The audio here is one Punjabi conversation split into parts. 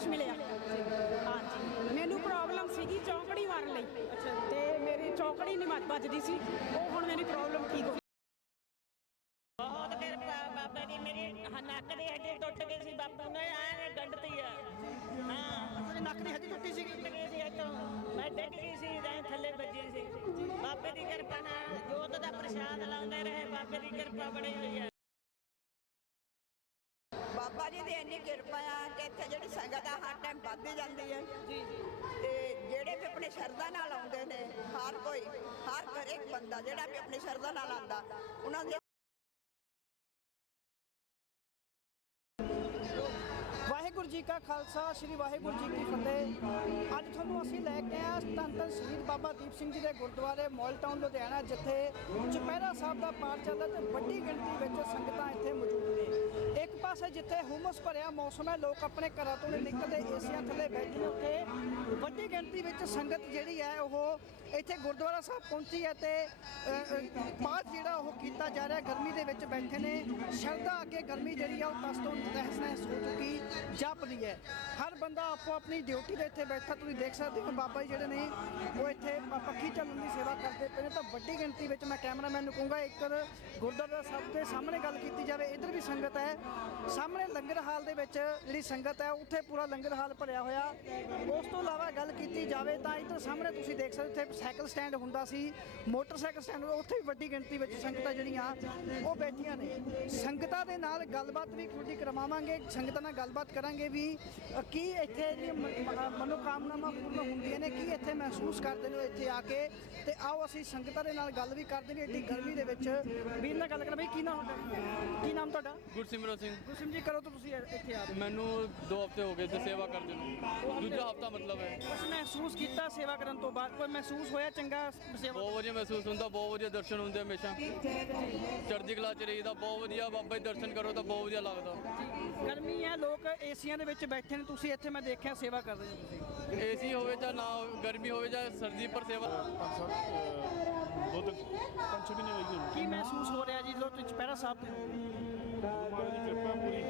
ਕੁਝ ਮਿਲਿਆ। ਹਾਂਜੀ। ਮੈਨੂੰ ਪ੍ਰੋਬਲਮ ਸੀਗੀ ਚੌਂਕੜੀ ਮਾਰਨ ਲਈ। ਤੇ ਮੇਰੀ ਚੌਂਕੜੀ ਨਹੀਂ ਮੱਤ ਵੱਜਦੀ ਸੀ। ਉਹ ਹੁਣ ਮੇਰੀ ਪ੍ਰੋਬਲਮ ਠੀਕ ਹੋ ਗਈ। ਬਹੁਤ ਕਿਰਪਾ ਬਾਬਾ ਦੀ ਮੇਰੀ ਨੱਕ ਦੀ ਹੱਡੀ ਟੁੱਟ ਗਈ ਸੀ ਬਾਪੂ ਨੇ ਐ ਗੰਢਤੀ ਆ। ਹਾਂ। ਤੁਹਾਡੀ ਨੱਕ ਦੀ ਹੱਡੀ ਟੁੱਟੀ ਸੀਗੀ? ਟੁੱਟ ਗਈ ਸੀ ਇੱਥੋਂ। ਮੈਂ ਡਿੱਗ ਗਈ ਸੀ ਐ ਥੱਲੇ ਵੱਜੀ ਸੀ। ਬਾਬੇ ਦੀ ਕਿਰਪਾ ਨਾਲ ਜੋਤ ਦਾ ਪ੍ਰਸ਼ਾਦ ਲਾਉਂਦੇ ਰਹੇ ਬਾਬੇ ਦੀ ਕਿਰਪਾ ਬੜੀ ਹੋਈ ਹੈ ਦੀ ਕਿਰਪਾ ਆ ਕਿ ਇੱਥੇ ਜਿਹੜੀ ਸੰਗਤ ਆ ਹਰ ਟਾਈਮ ਵੱਧਦੀ ਜਾਂਦੀ ਹੈ ਜੀ ਤੇ ਜਿਹੜੇ ਵੀ ਆਪਣੇ ਸ਼ਰਧਾ ਨਾਲ ਆਉਂਦੇ ਨੇ ਹਰ ਕੋਈ ਹਰ ਹਰ ਇੱਕ ਬੰਦਾ ਜਿਹੜਾ ਵੀ ਆਪਣੀ ਸ਼ਰਧਾ ਨਾਲ ਆਉਂਦਾ ਉਹਨਾਂ ਦੀ ਜੀ ਕਾ ਖਾਲਸਾ, ਸ੍ਰੀ ਵਾਹਿਗੁਰੂ ਜੀ ਕੀ ਫਤਿਹ। ਅੱਜ ਤੁਹਾਨੂੰ ਅਸੀਂ ਲੈ ਕੇ ਆਏ ਧੰਨ ਧੰਨ ਸ਼ਹੀਦ ਬਾਬਾ ਦੀਪ ਸਿੰਘ ਜੀ ਦੇ ਗੁਰਦੁਆਰੇ ਮੌਲ ਟਾਊਨ ਲੁਧਿਆਣਾ, ਜਿੱਥੇ ਚੁਪਹਿਰਾ ਸਾਹਿਬ ਦਾ ਪਾਠ ਚੱਲਦਾ ਤੇ ਵੱਡੀ ਗਿਣਤੀ ਵਿੱਚ ਸੰਗਤਾਂ ਇੱਥੇ ਮੌਜੂਦ ਨੇ। ਇੱਕ ਪਾਸੇ ਜਿੱਥੇ ਹੁਮਸ ਭਰਿਆ ਮੌਸਮ ਹੈ, ਲੋਕ ਆਪਣੇ ਘਰਾਂ ਤੋਂ ਨਿਕਲਦੇ ਏਸੀਆਂ ਥੱਲੇ ਬੈਠੇ ਉੱਥੇ ਵੱਡੀ ਗਿਣਤੀ ਵਿੱਚ ਸੰਗਤ ਜਿਹੜੀ ਹੈ, ਉਹ ਇੱਥੇ ਗੁਰਦੁਆਰਾ ਸਾਹਿਬ ਪਹੁੰਚੀ ਹੈ ਤੇ ਪਾਠ ਜਿਹੜਾ ਉਹ ਕੀਤਾ ਜਾ ਰਿਹਾ, ਗਰਮੀ ਦੇ ਵਿੱਚ ਬੈਠੇ ਨੇ। ਸ਼ਰਧਾ ਅੱਗੇ ਗਰਮੀ ਜਿਹੜੀ ਆ, ਉਹ ਤਸ ਤੋਂ ਤਹਿਸ ਨਹਿਸ ਹੋ ਚੁੱਕੀ। ਜਾਪਦੀ ਹੈ। ਹਰ ਬੰਦਾ ਆਪੋ ਆਪਣੀ ਡਿਊਟੀ ਤੇ ਇੱਥੇ ਬੈਠਾ, ਤੁਸੀਂ ਦੇਖ ਸਕਦੇ ਹੋ ਬਾਬਾ ਜੀ ਜਿਹੜੇ ਨੇ, ਉਹ ਇੱਥੇ ਪੱਖੀ ਚੱਲਣ ਦੀ ਸੇਵਾ ਕਰਦੇ ਪਏ ਨੇ। ਤਾਂ ਵੱਡੀ ਗਿਣਤੀ ਵਿੱਚ ਮੈਂ ਕੈਮਰਾਮੈਨ ਨੂੰ ਕਹੂੰਗਾ, ਇੱਕ ਗੁਰਦੁਆਰਾ ਸਾਹਿਬ ਦੇ ਸਾਹਮਣੇ ਗੱਲ ਕੀਤੀ ਜਾਵੇ, ਇੱਧਰ ਵੀ ਸੰਗਤ ਹੈ। ਸਾਹਮਣੇ ਲੰਗਰ ਹਾਲ ਦੇ ਵਿੱਚ ਜਿਹੜੀ ਸੰਗਤ ਹੈ, ਉੱਥੇ ਪੂਰਾ ਲੰਗਰ ਹਾਲ ਭਰਿਆ ਹੋਇਆ। ਉਸ ਤੋਂ ਇਲਾਵਾ ਗੱਲ ਕੀਤੀ ਜਾਵੇ ਤਾਂ ਇੱਧਰ ਸਾਹਮਣੇ ਤੁਸੀਂ ਦੇਖ ਸਕਦੇ ਹੋ, ਇੱਥੇ ਸਾਈਕਲ ਸਟੈਂਡ ਹੁੰਦਾ ਸੀ, ਮੋਟਰਸਾਈਕਲ ਸਟੈਂਡ, ਉੱਥੇ ਵੀ ਵੱਡੀ ਗਿਣਤੀ ਵਿੱਚ ਸੰਗਤਾਂ ਜਿਹੜੀਆਂ, ਉਹ ਬੈਠੀਆਂ ਨੇ। ਸੰਗਤਾਂ ਦੇ ਨਾਲ ਗੱਲਬਾਤ ਵੀ ਖੁੱਡੀ ਕਰਵਾਵਾਂਗੇ, ਸੰਗਤਾਂ ਨਾਲ ਗੱਲਬਾਤ ਕਰਾਂਗੇ ਵੀ। ਅ, ਕੀ ਇੱਥੇ ਦੀ ਮਨੋਕਾਮਨਾਵਾਂ ਪੂਰਨ ਹੁੰਦੀਆਂ ਨੇ? ਕੀ ਇੱਥੇ ਮਹਿਸੂਸ ਕਰਦੇ ਨੇ ਇੱਥੇ ਆ ਕੇ? ਤੇ ਆਓ ਅਸੀਂ ਸੰਗਤਾਂ ਦੇ ਨਾਲ ਗੱਲ ਵੀ ਕਰਦੇ ਨੇ ਏਡੀ ਗਰਮੀ ਦੇ ਵਿੱਚ। ਵੀਰ ਨਾਲ ਗੱਲ ਕਰਾਂ ਬਈ ਕੀ ਨਾਮ ਤੁਹਾਡਾ? ਕੀ ਨਾਮ ਤੁਹਾਡਾ? ਗੁਰਸਿਮਰਨ ਸਿੰਘ। ਗੁਰਸਿਮ ਜੀ ਕਰੋ ਤਾਂ ਤੁਸੀਂ ਇੱਥੇ ਆ ਮੈਨੂੰ 2 ਹਫ਼ਤੇ ਹੋ ਗਏ ਤੇ ਸੇਵਾ ਕਰਦੇ ਨੂੰ। ਦੂਜਾ ਹਫ਼ਤਾ ਮਤਲਬ ਹੈ। ਕੁਝ ਮਹਿਸੂਸ ਕੀਤਾ ਸੇਵਾ ਕਰਨ ਤੋਂ ਬਾਅਦ? ਕੋਈ ਮਹਿਸੂਸ ਹੋਇਆ ਚੰਗਾ ਸੇਵਾ ਬਹੁਤ ਵਧੀਆ ਮਹਿਸੂਸ ਹੁੰਦਾ ਬਹੁਤ ਵਧੀਆ ਦਰਸ਼ਨ ਹੁੰਦੇ ਹਮੇਸ਼ਾ। ਚੜ੍ਹਦੀ ਕਲਾ ਚ ਰਹੀਦਾ ਬਹੁਤ ਵਧੀਆ ਬਾਬਾ ਜੀ ਦਰਸ਼ਨ ਕਰੋ ਤਾਂ ਬਹੁਤ ਵਧੀਆ ਲੱਗਦਾ। ਗਰਮੀ ਹੈ ਲੋਕ ਏਸੀਆਂ ਦੇ ਵਿੱਚ ਬੈਠੇ ਨੇ ਤੁਸੀਂ ਇੱਥੇ ਮੈਂ ਦੇਖਿਆ ਸੇਵਾ ਕਰ ਰਹੇ ਹੋ ਤੁਸੀਂ। ਏਸੀ ਹੋਵੇ ਜਾਂ ਨਾ ਹੋਵੇ, ਗਰਮੀ ਹੋਵੇ ਜਾਂ ਸਰਦੀ ਪਰ ਸੇਵਾ। ਪੰਜ ਸੱਤ ਅਹ, ਦੋ ਤਿੰਨ ਪੰਜ ਛੇ ਮਹੀਨੇ ਹੋਈ ਗਏ ਕੀ ਮਹਿਸੂਸ ਹੋ ਰਿਹਾ ਜੀ ਜਦੋਂ ਤੁਸੀਂ ਚੁਪਹਿਰਾ ਸਾਹਿਬ ਤੇ ਹੋ? ਮਾਤਾ ਦੀ ਕਿਰਪਾ ਪੂਰੀ।